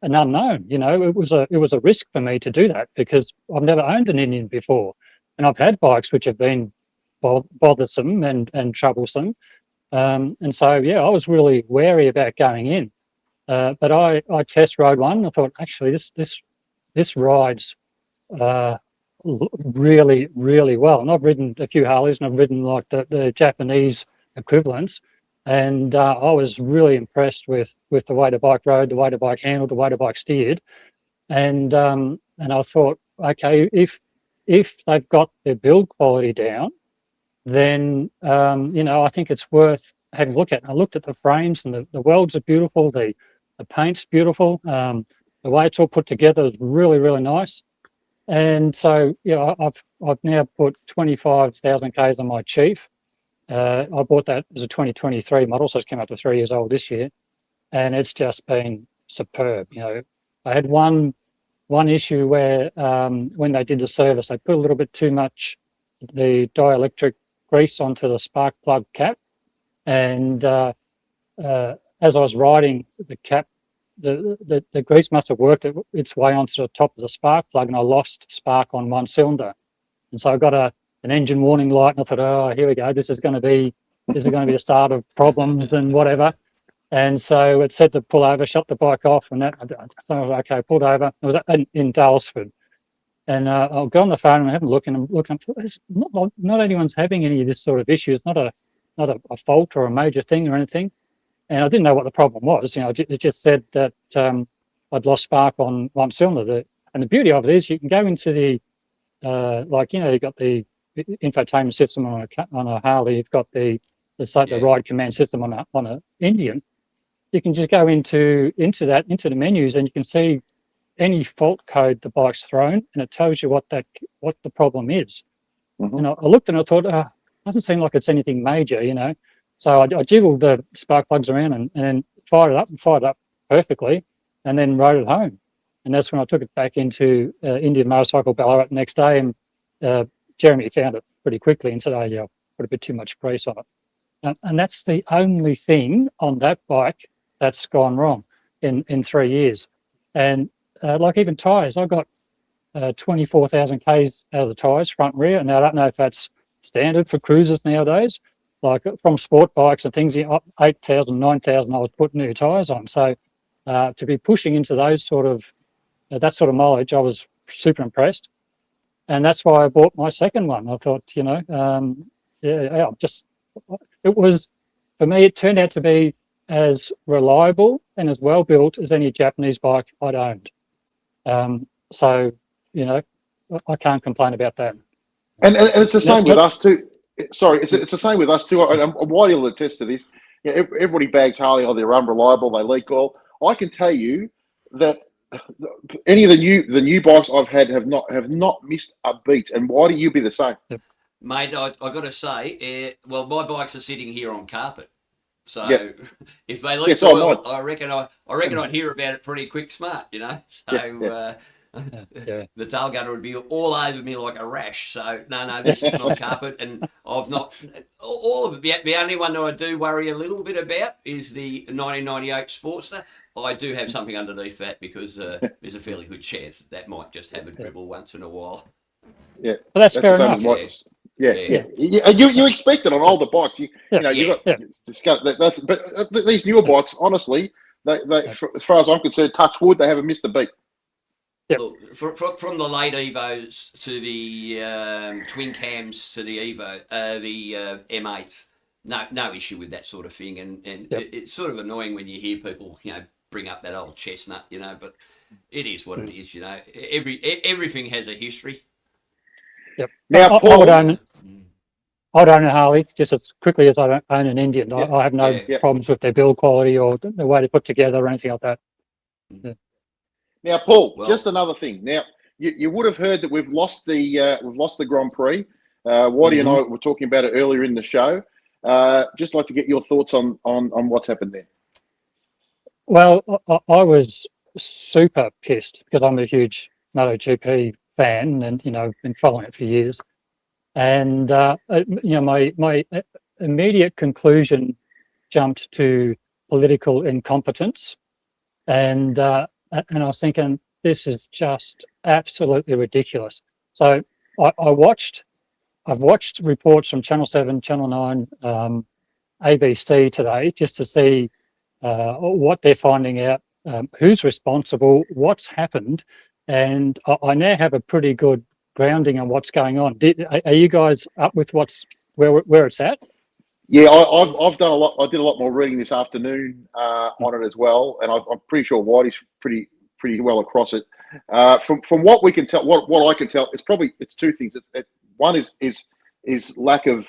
unknown. It was a risk for me to do that, because I've never owned an Indian before, and I've had bikes which have been bothersome and troublesome, and so I was really wary about going in. But I test rode one. I thought, actually, this rides really, really well. And I've ridden a few Harleys, and I've ridden like the Japanese equivalents. And I was really impressed with the way the bike rode, the way the bike handled, the way the bike steered. And I thought, okay, if they've got their build quality down, then I think it's worth having a look at. And I looked at the frames, and the welds are beautiful, the paint's beautiful, the way it's all put together is really, really nice. And so I've now put 25,000 k's on my Chief. I bought that as a 2023 model, so it's come up to 3 years old this year, and it's just been superb. I had one issue where when they did the service, they put a little bit too much the dielectric grease onto the spark plug cap, and as I was riding the cap, the grease must have worked its way onto the top of the spark plug, and I lost spark on one cylinder, and so I got an engine warning light, and I thought, oh, here we go, this is going to be the start of problems and whatever. And so it said to pull over, shut the bike off, and so I was okay, pulled over. It was in Dalesford, and I'll go on the phone and have a look, and I'm looking. Not anyone's having any of this sort of issue. It's not a fault or a major thing or anything. And I didn't know what the problem was. It just said that I'd lost spark on one cylinder. And the beauty of it is you can go into the you've got the infotainment system on a Harley, you've got the ride command system on a Indian, you can just go into the menus, and you can see any fault code the bike's thrown, and it tells you what the problem is. Mhm. And I looked and I thought, doesn't seem like it's anything major, you know. So I jiggled the spark plugs around and fired it up perfectly, and then rode it home. And that's when I took it back into Indian Motorcycle Ballarat the next day, and Jeremy found it pretty quickly and said, "Oh yeah, I put a bit too much grease on it." And that's the only thing on that bike that's gone wrong in 3 years. And like even tyres, I got 24,000 Ks out of the tyres, front and rear. And I don't know if that's standard for cruisers nowadays. Like from sport bikes and things, up 8,000, 9,000, I was putting new tyres on. So to be pushing into those sort of that sort of mileage, I was super impressed, and that's why I bought my second one. I thought, you know, it was, for me, it turned out to be as reliable and as well built as any Japanese bike I'd owned. So, you know, I can't complain about that. And it's the same with us too. Sorry, it's the same with us too. And Whitey will attest to this. You know, everybody bags Harley, oh, they're unreliable, they leak oil. I can tell you that any of the new bikes I've had have not missed a beat. And why do you be the same? Yep. Mate, I got to say, well, my bikes are sitting here on carpet, so Yep. if they leak oil, I reckon I'd hear about it pretty quick, smart, you know. So the tail gunner would be all over me like a rash. So no, they're sitting on carpet, and I've not all of it. The only one that I do worry a little bit about is the 1998 Sportster. I do have something underneath that because there's a fairly good chance that might just have a dribble once in a while. Yeah, but that's fair enough. You expect it on older bikes. You got but these newer bikes, honestly, they as far as I'm concerned, touch wood, they haven't missed a beat. Yep. Look, from the late Evos to the twin cams to the the M8s, no issue with that sort of thing, and it's sort of annoying when you hear people, you know, bring up that old chestnut, you know, but it is what it is, you know. Everything has a history. Yep. Now, Paul, I don't own a Harley, just as quickly as I don't own an Indian. I have no problems with their build quality or the way they put together or anything like that. Yeah. Now, Paul, just another thing. Now, you would have heard that we've lost the Grand Prix. Whitey and I were talking about it earlier in the show. Just like to get your thoughts on what's happened there. Well, I was super pissed because I'm a huge Moto GP fan, and you know, been following it for years. And you know, my immediate conclusion jumped to political incompetence, and I was thinking, this is just absolutely ridiculous. So I've watched reports from Channel 7, Channel 9, ABC today, just to see what they're finding out, who's responsible, what's happened, and I now have a pretty good grounding on what's going on. Are you guys up with where it's at? Yeah, I've done a lot. I did a lot more reading this afternoon on it as well, and I'm pretty sure Whitey's pretty well across it. From what we can tell, what I can tell, it's two things. One is lack of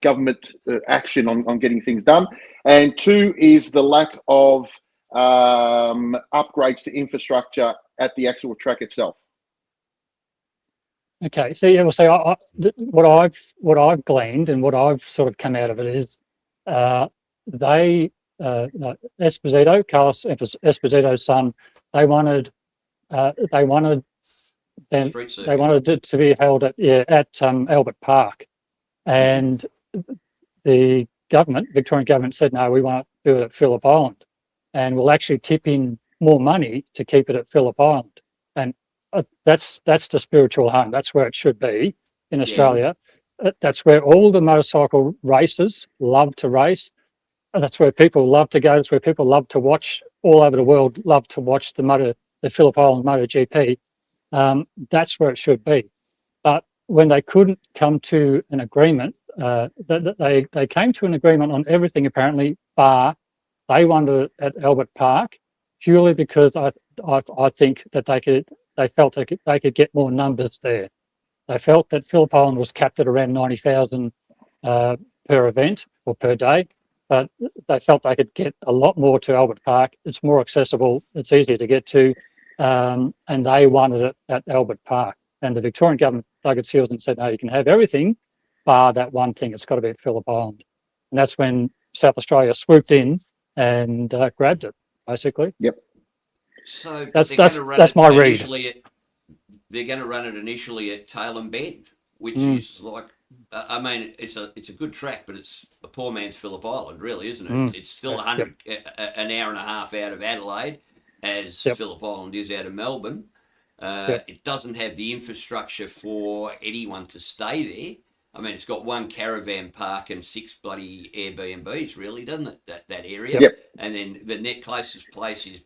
government action on getting things done, and two is the lack of upgrades to infrastructure at the actual track itself. Okay, so yeah, well, so what I've gleaned and what I've sort of come out of it is Esposito, Carlos Esposito's son, they wanted it to be held at Albert Park, and the Victorian government said no, we want to do it at Phillip Island, and we'll actually tip in more money to keep it at Phillip Island, and that's the spiritual home. That's where it should be in Australia. That's where all the motorcycle racers love to race. That's where people love to go. That's where people love to watch all over the world. Love to watch the Phillip Island Moto GP. That's where it should be. But when they couldn't come to an agreement, they came to an agreement on everything apparently, bar they wanted it at Albert Park purely because I think that they felt they could get more numbers there. They felt that Phillip Island was capped at around 90,000 per event or per day, but they felt they could get a lot more to Albert Park. It's more accessible, it's easier to get to, and they wanted it at Albert Park. And the Victorian government dug its heels and said, no, you can have everything, bar that one thing. It's got to be at Phillip Island. And that's when South Australia swooped in and grabbed it, basically. Yep. So that's my read. They're going to run it initially at Tailem Bend, which is like, I mean, it's a good track, but it's a poor man's Phillip Island, really, isn't it? It's still an hour and a half out of Adelaide, as Phillip Island is out of Melbourne. It doesn't have the infrastructure for anyone to stay there. I mean, it's got one caravan park and 6 bloody Airbnbs, really, doesn't it? That area. Yep. And then the next closest place is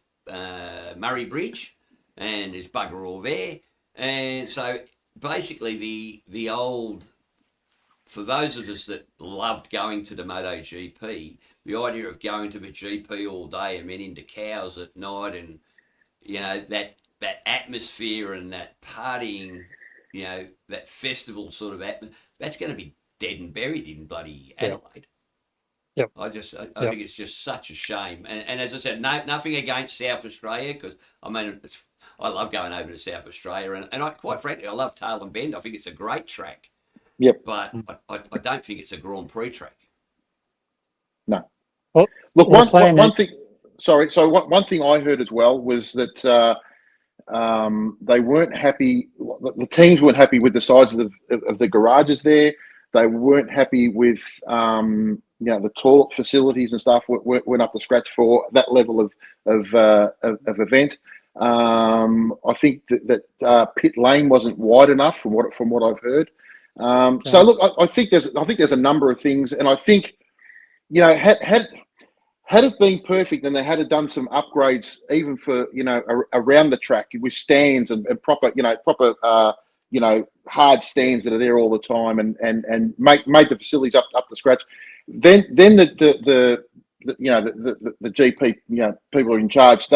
Murray Bridge, and there's bugger all there. And so basically the old, for those of us that loved going to the Moto GP, the idea of going to the GP all day and then into cows at night, and you know that atmosphere and that partying, you know, that festival sort of atmosphere, that's going to be dead and buried in bloody Adelaide. Yep. I think it's just such a shame. And as I said, nothing against South Australia, because I mean, I love going over to South Australia, and I quite frankly, I love Tailem Bend. I think it's a great track. Yep. But I don't think it's a Grand Prix track. No. Well, look, one thing. Sorry. So one thing I heard as well was that they weren't happy. The teams weren't happy with the size of the garages there. They weren't happy with you know, the toilet facilities and stuff weren't up to scratch for that level of event. I think that pit lane wasn't wide enough from what I've heard. So look, I think there's a number of things, and I think, you know, had it been perfect and they had done some upgrades even for, you know, around the track with stands and proper hard stands that are there all the time and made the facilities up to scratch, then the GP, you know, people are in charge.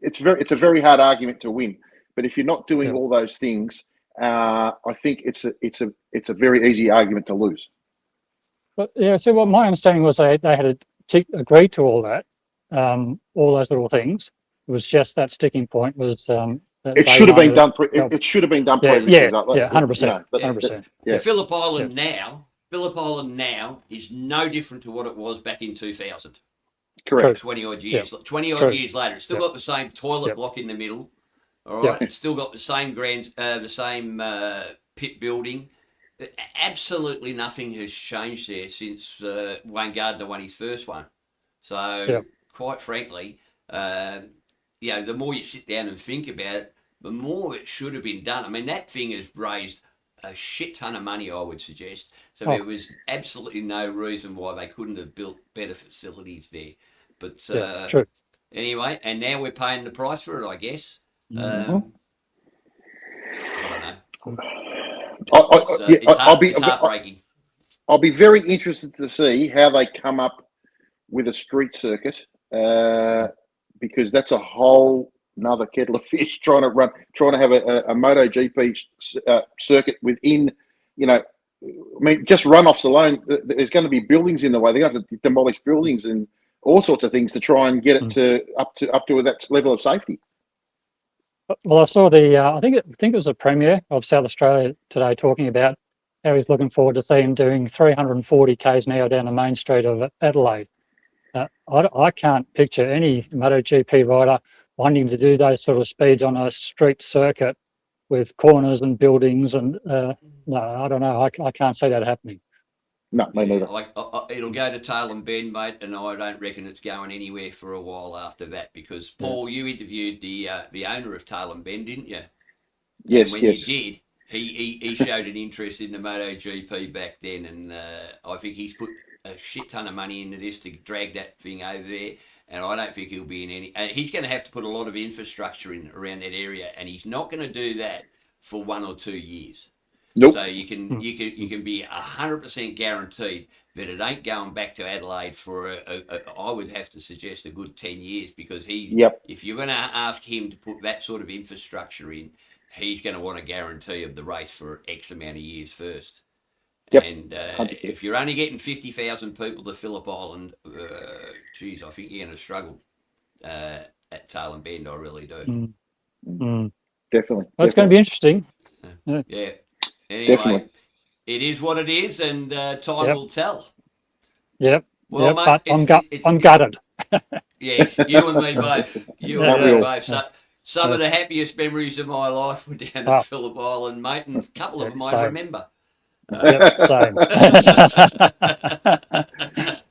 It's a very hard argument to win. But if you're not doing all those things, I think it's a very easy argument to lose. But yeah, so what my understanding was, they had agreed to all that, all those little things. It was just that sticking point was. It should have been done. It should have been done previously. Yeah, 100%. 100%. Yeah. Phillip Island now is no different to what it was back in 2000. Correct. 20 odd years. 20 odd years later, it's still got the same toilet block in the middle. All right, it's still got the same pit building. Absolutely nothing has changed there since Wayne Gardner won his first one. So, quite frankly, you know, the more you sit down and think about it, the more it should have been done. I mean, that thing has raised a shit ton of money, I would suggest. So there was absolutely no reason why they couldn't have built better facilities there. But true. Anyway, and now we're paying the price for it, I guess. I don't know. It's heartbreaking. I'll be very interested to see how they come up with a street circuit, because that's a whole another kettle of fish. Trying to have a Moto GP circuit within, you know, I mean, just runoffs alone. There's going to be buildings in the way. They're going to have to demolish buildings and all sorts of things to try and get it up to that level of safety. Well, I saw I think it was a premier of South Australia today talking about how he's looking forward to seeing him doing 340 k's an hour down the main street of Adelaide. I can't picture any MotoGP rider wanting to do those sort of speeds on a street circuit with corners and buildings, and no, I don't know. I can't see that happening. No, me neither. It'll go to Tailem Bend, mate, and I don't reckon it's going anywhere for a while after that, because Paul, you interviewed the owner of Tailem Bend, didn't you? Yes, and when you did, he showed an interest in the MotoGP back then, and I think he's put a shit ton of money into this to drag that thing over there, and I don't think he'll be in any. And he's going to have to put a lot of infrastructure in around that area, and he's not going to do that for 1 or 2 years. Nope. So you can be 100% guaranteed that it ain't going back to Adelaide for I would have to suggest a good 10 years, because if you're going to ask him to put that sort of infrastructure in, he's going to want a guarantee of the race for X amount of years first. Yep. And 100%. if you're only getting 50,000 people to Phillip Island, geez, I think you're going to struggle at Tail and Bend. I really do. Definitely. That's going to be interesting. Yeah. Anyway, Definitely. it is what it is, and time will tell. Yep. Well, But mate, I'm gutted. Yeah, you and me both. You and me both. So, some of Yeah. the happiest memories of my life were down at Phillip Island, mate, and a couple of them I remember. Yep, same.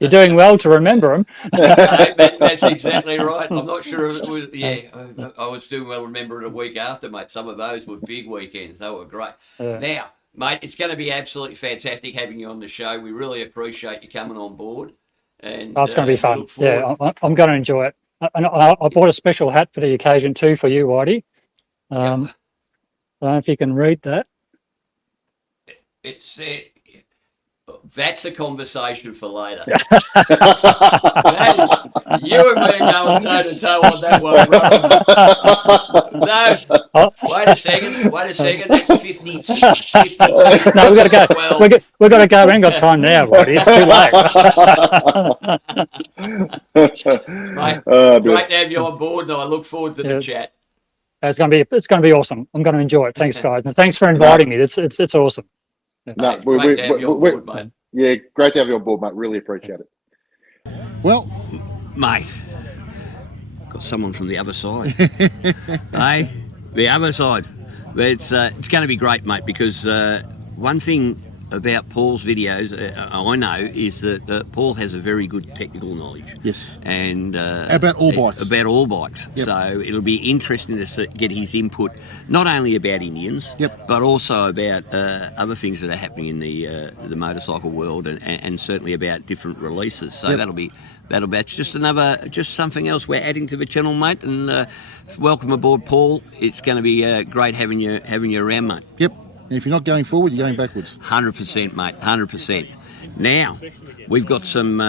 You're doing well to remember them. That's exactly right. I'm not sure if it was. Yeah, I was doing well remembering a week after, mate. Some of those were big weekends. They were great. Now, mate, it's going to be absolutely fantastic having you on the show. We really appreciate you coming on board. And it's going to be fun. Yeah, I'm going to enjoy it. And I bought a special hat for the occasion too for you, Whitey. I don't know if you can read that. It's that's a conversation for later. You and me going toe to toe on that one, brother. No, wait a second. That's 52. No, we got to go. We got to go. We ain't got time now, Whitey. It's too late. Mate, great to have you on board, and I look forward to the chat. It's going to be awesome. I'm going to enjoy it. Thanks, guys, and thanks for inviting me. It's awesome. No, great to have you on board, mate. Yeah, great to have you on board, mate. Really appreciate it. Well, mate, got someone from the other side. Hey, the other side. It's going to be great, mate, because one thing about Paul's videos I know is that Paul has a very good technical knowledge. Yes. And about all bikes. About all bikes. Yep. So it'll be interesting to get his input, not only about Indians, but also about other things that are happening in the motorcycle world, and certainly about different releases. So that's just something else we're adding to the channel, mate. And welcome aboard, Paul. It's going to be great having you around, mate. Yep. And if you're not going forward, you're going backwards. 100%, mate. 100%. Now, we've got some.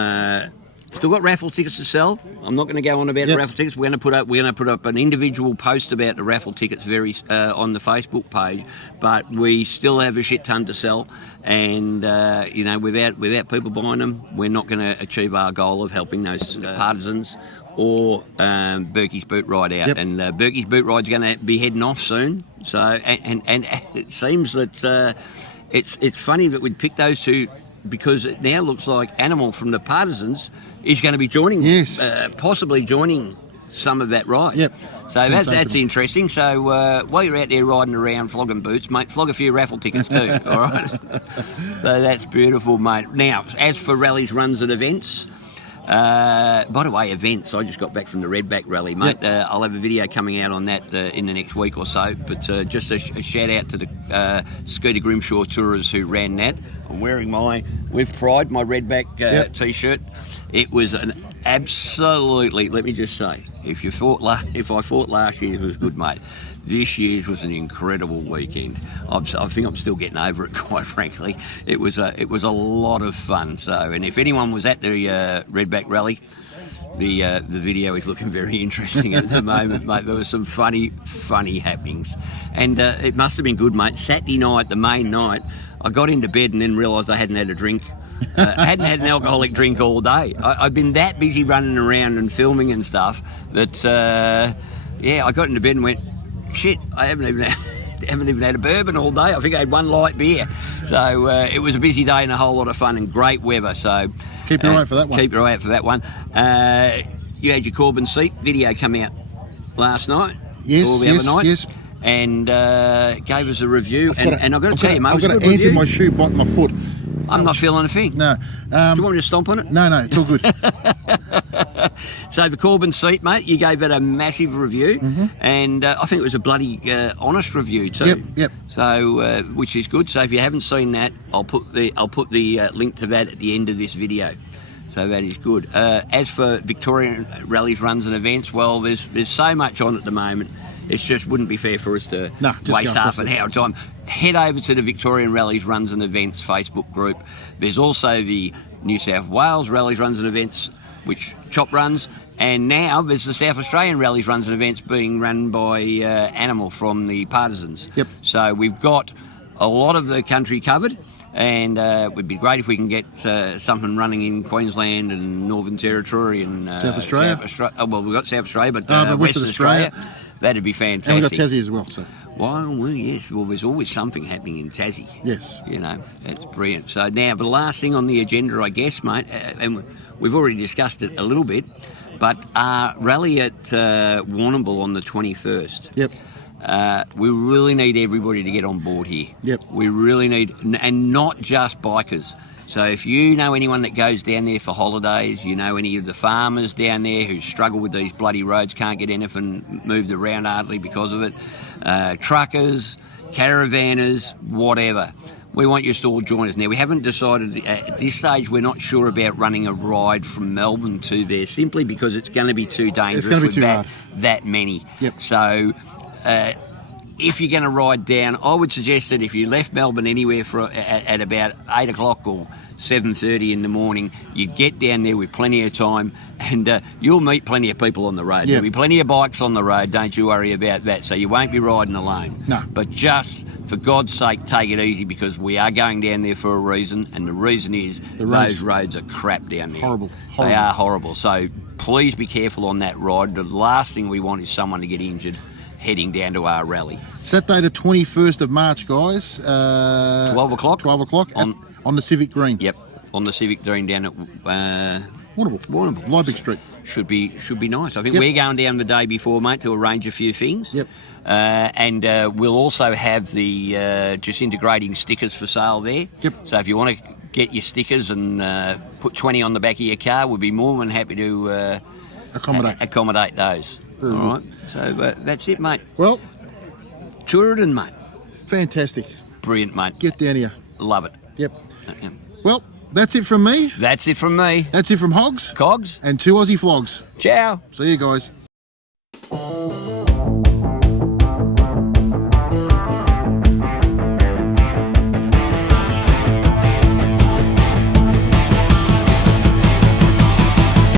Still got raffle tickets to sell. I'm not going to go on about the raffle tickets. We're going to put up an individual post about the raffle tickets on the Facebook page. But we still have a shit ton to sell, and without people buying them, we're not going to achieve our goal of helping those partisans or Berkey's Boot Ride out. Yep. And Berkey's Boot Ride's going to be heading off soon. So and it seems that it's funny that we'd pick those two, because it now looks like Animal from the Partisans is going to be joining, possibly joining some of that ride. Yep. So that's interesting. So while you're out there riding around flogging boots, mate, flog a few raffle tickets too. All right. So that's beautiful, mate. Now, as for rallies, runs, and events. By the way, events, I just got back from the Redback Rally, mate. I'll have a video coming out on that in the next week or so, but just a shout out to the Scooter Grimshaw tourers who ran that. I'm wearing with pride, my Redback t-shirt. It was an absolutely, let me just say, if I thought last year's was good, mate, this year's was an incredible weekend. I think I'm still getting over it, quite frankly. It was a lot of fun. So, and if anyone was at the Redback Rally, the video is looking very interesting at the moment, mate. There were some funny happenings, and it must have been good, mate. Saturday night, the main night, I got into bed and then realised I hadn't had a drink. I hadn't had an alcoholic drink all day. I've been that busy running around and filming and stuff that I got into bed and went, shit, I haven't even had a bourbon all day. I think I had one light beer. So it was a busy day and a whole lot of fun and great weather. So keep your eye out for that one. Keep your eye out for that one. You had your Corbin seat video come out last night. Yes, or the other night. Yes. And gave us a review. And I've got to tell you, mate, I've got an ant in my shoe biting my foot. I'm not feeling a thing. No. Do you want me to stomp on it? No, it's all good. So the Corbin seat, mate, you gave it a massive review, and I think it was a bloody honest review too. Yep. So which is good. So if you haven't seen that, I'll put the link to that at the end of this video. So that is good. As for Victorian rallies, runs, and events, well, there's so much on at the moment. It just wouldn't be fair for us to waste half an hour of time. Head over to the Victorian Rallies, Runs and Events Facebook group. There's also the New South Wales Rallies, Runs and Events, which Chop runs. And now there's the South Australian Rallies, Runs and Events being run by Animal from the Partisans. Yep. So we've got a lot of the country covered. And it would be great if we can get something running in Queensland and Northern Territory and South Australia. Well, we've got South Australia, but Western Western Australia. Australia. That'd be fantastic. And we've got Tassie as well. So Well, yes. Well, there's always something happening in Tassie. yes, You know, that's brilliant. So now the last thing on the agenda, I guess, mate, and we've already discussed it a little bit, but rally at Warrnambool on the 21st. yep, We really need everybody to get on board here. Yep. We really need, and not just bikers. So if you know anyone that goes down there for holidays, you know any of the farmers down there who struggle with these bloody roads, can't get anything moved around hardly because of it, truckers, caravanners, whatever. We want you to all join us. Now, we haven't decided, at this stage, we're not sure about running a ride from Melbourne to there, simply because it's going to be too dangerous gonna be with too hard. that many. Yep. So if you're going to ride down, I would suggest that if you left Melbourne anywhere at about 8 o'clock or 7:30 in the morning, you get down there with plenty of time, and you'll meet plenty of people on the road. Yep. There'll be plenty of bikes on the road, don't you worry about that. So you won't be riding alone. No. But just, for God's sake, take it easy, because we are going down there for a reason, and the reason is those roads are crap down there. Horrible. They are horrible. So please be careful on that ride. The last thing we want is someone to get injured heading down to our rally. Saturday the 21st of March, guys. 12 o'clock? 12 o'clock on the Civic Green. Yep, on the Civic Green down at Warrnambool. Liebig Street. Should be nice. I think Yep. we're going down the day before, mate, to arrange a few things. Yep. And we'll also have the disintegrating stickers for sale there. Yep. So if you want to get your stickers and put 20 on the back of your car, we'd be more than happy to accommodate those. Very All good. right. So that's it, mate. Well, Tooradin, mate. fantastic. Brilliant, mate. Get down here. Love it. Yep. Yeah. Well, that's it from me. That's it from me. That's it from Hogs Cogs. and Two Aussie Flogs. Ciao. See you guys.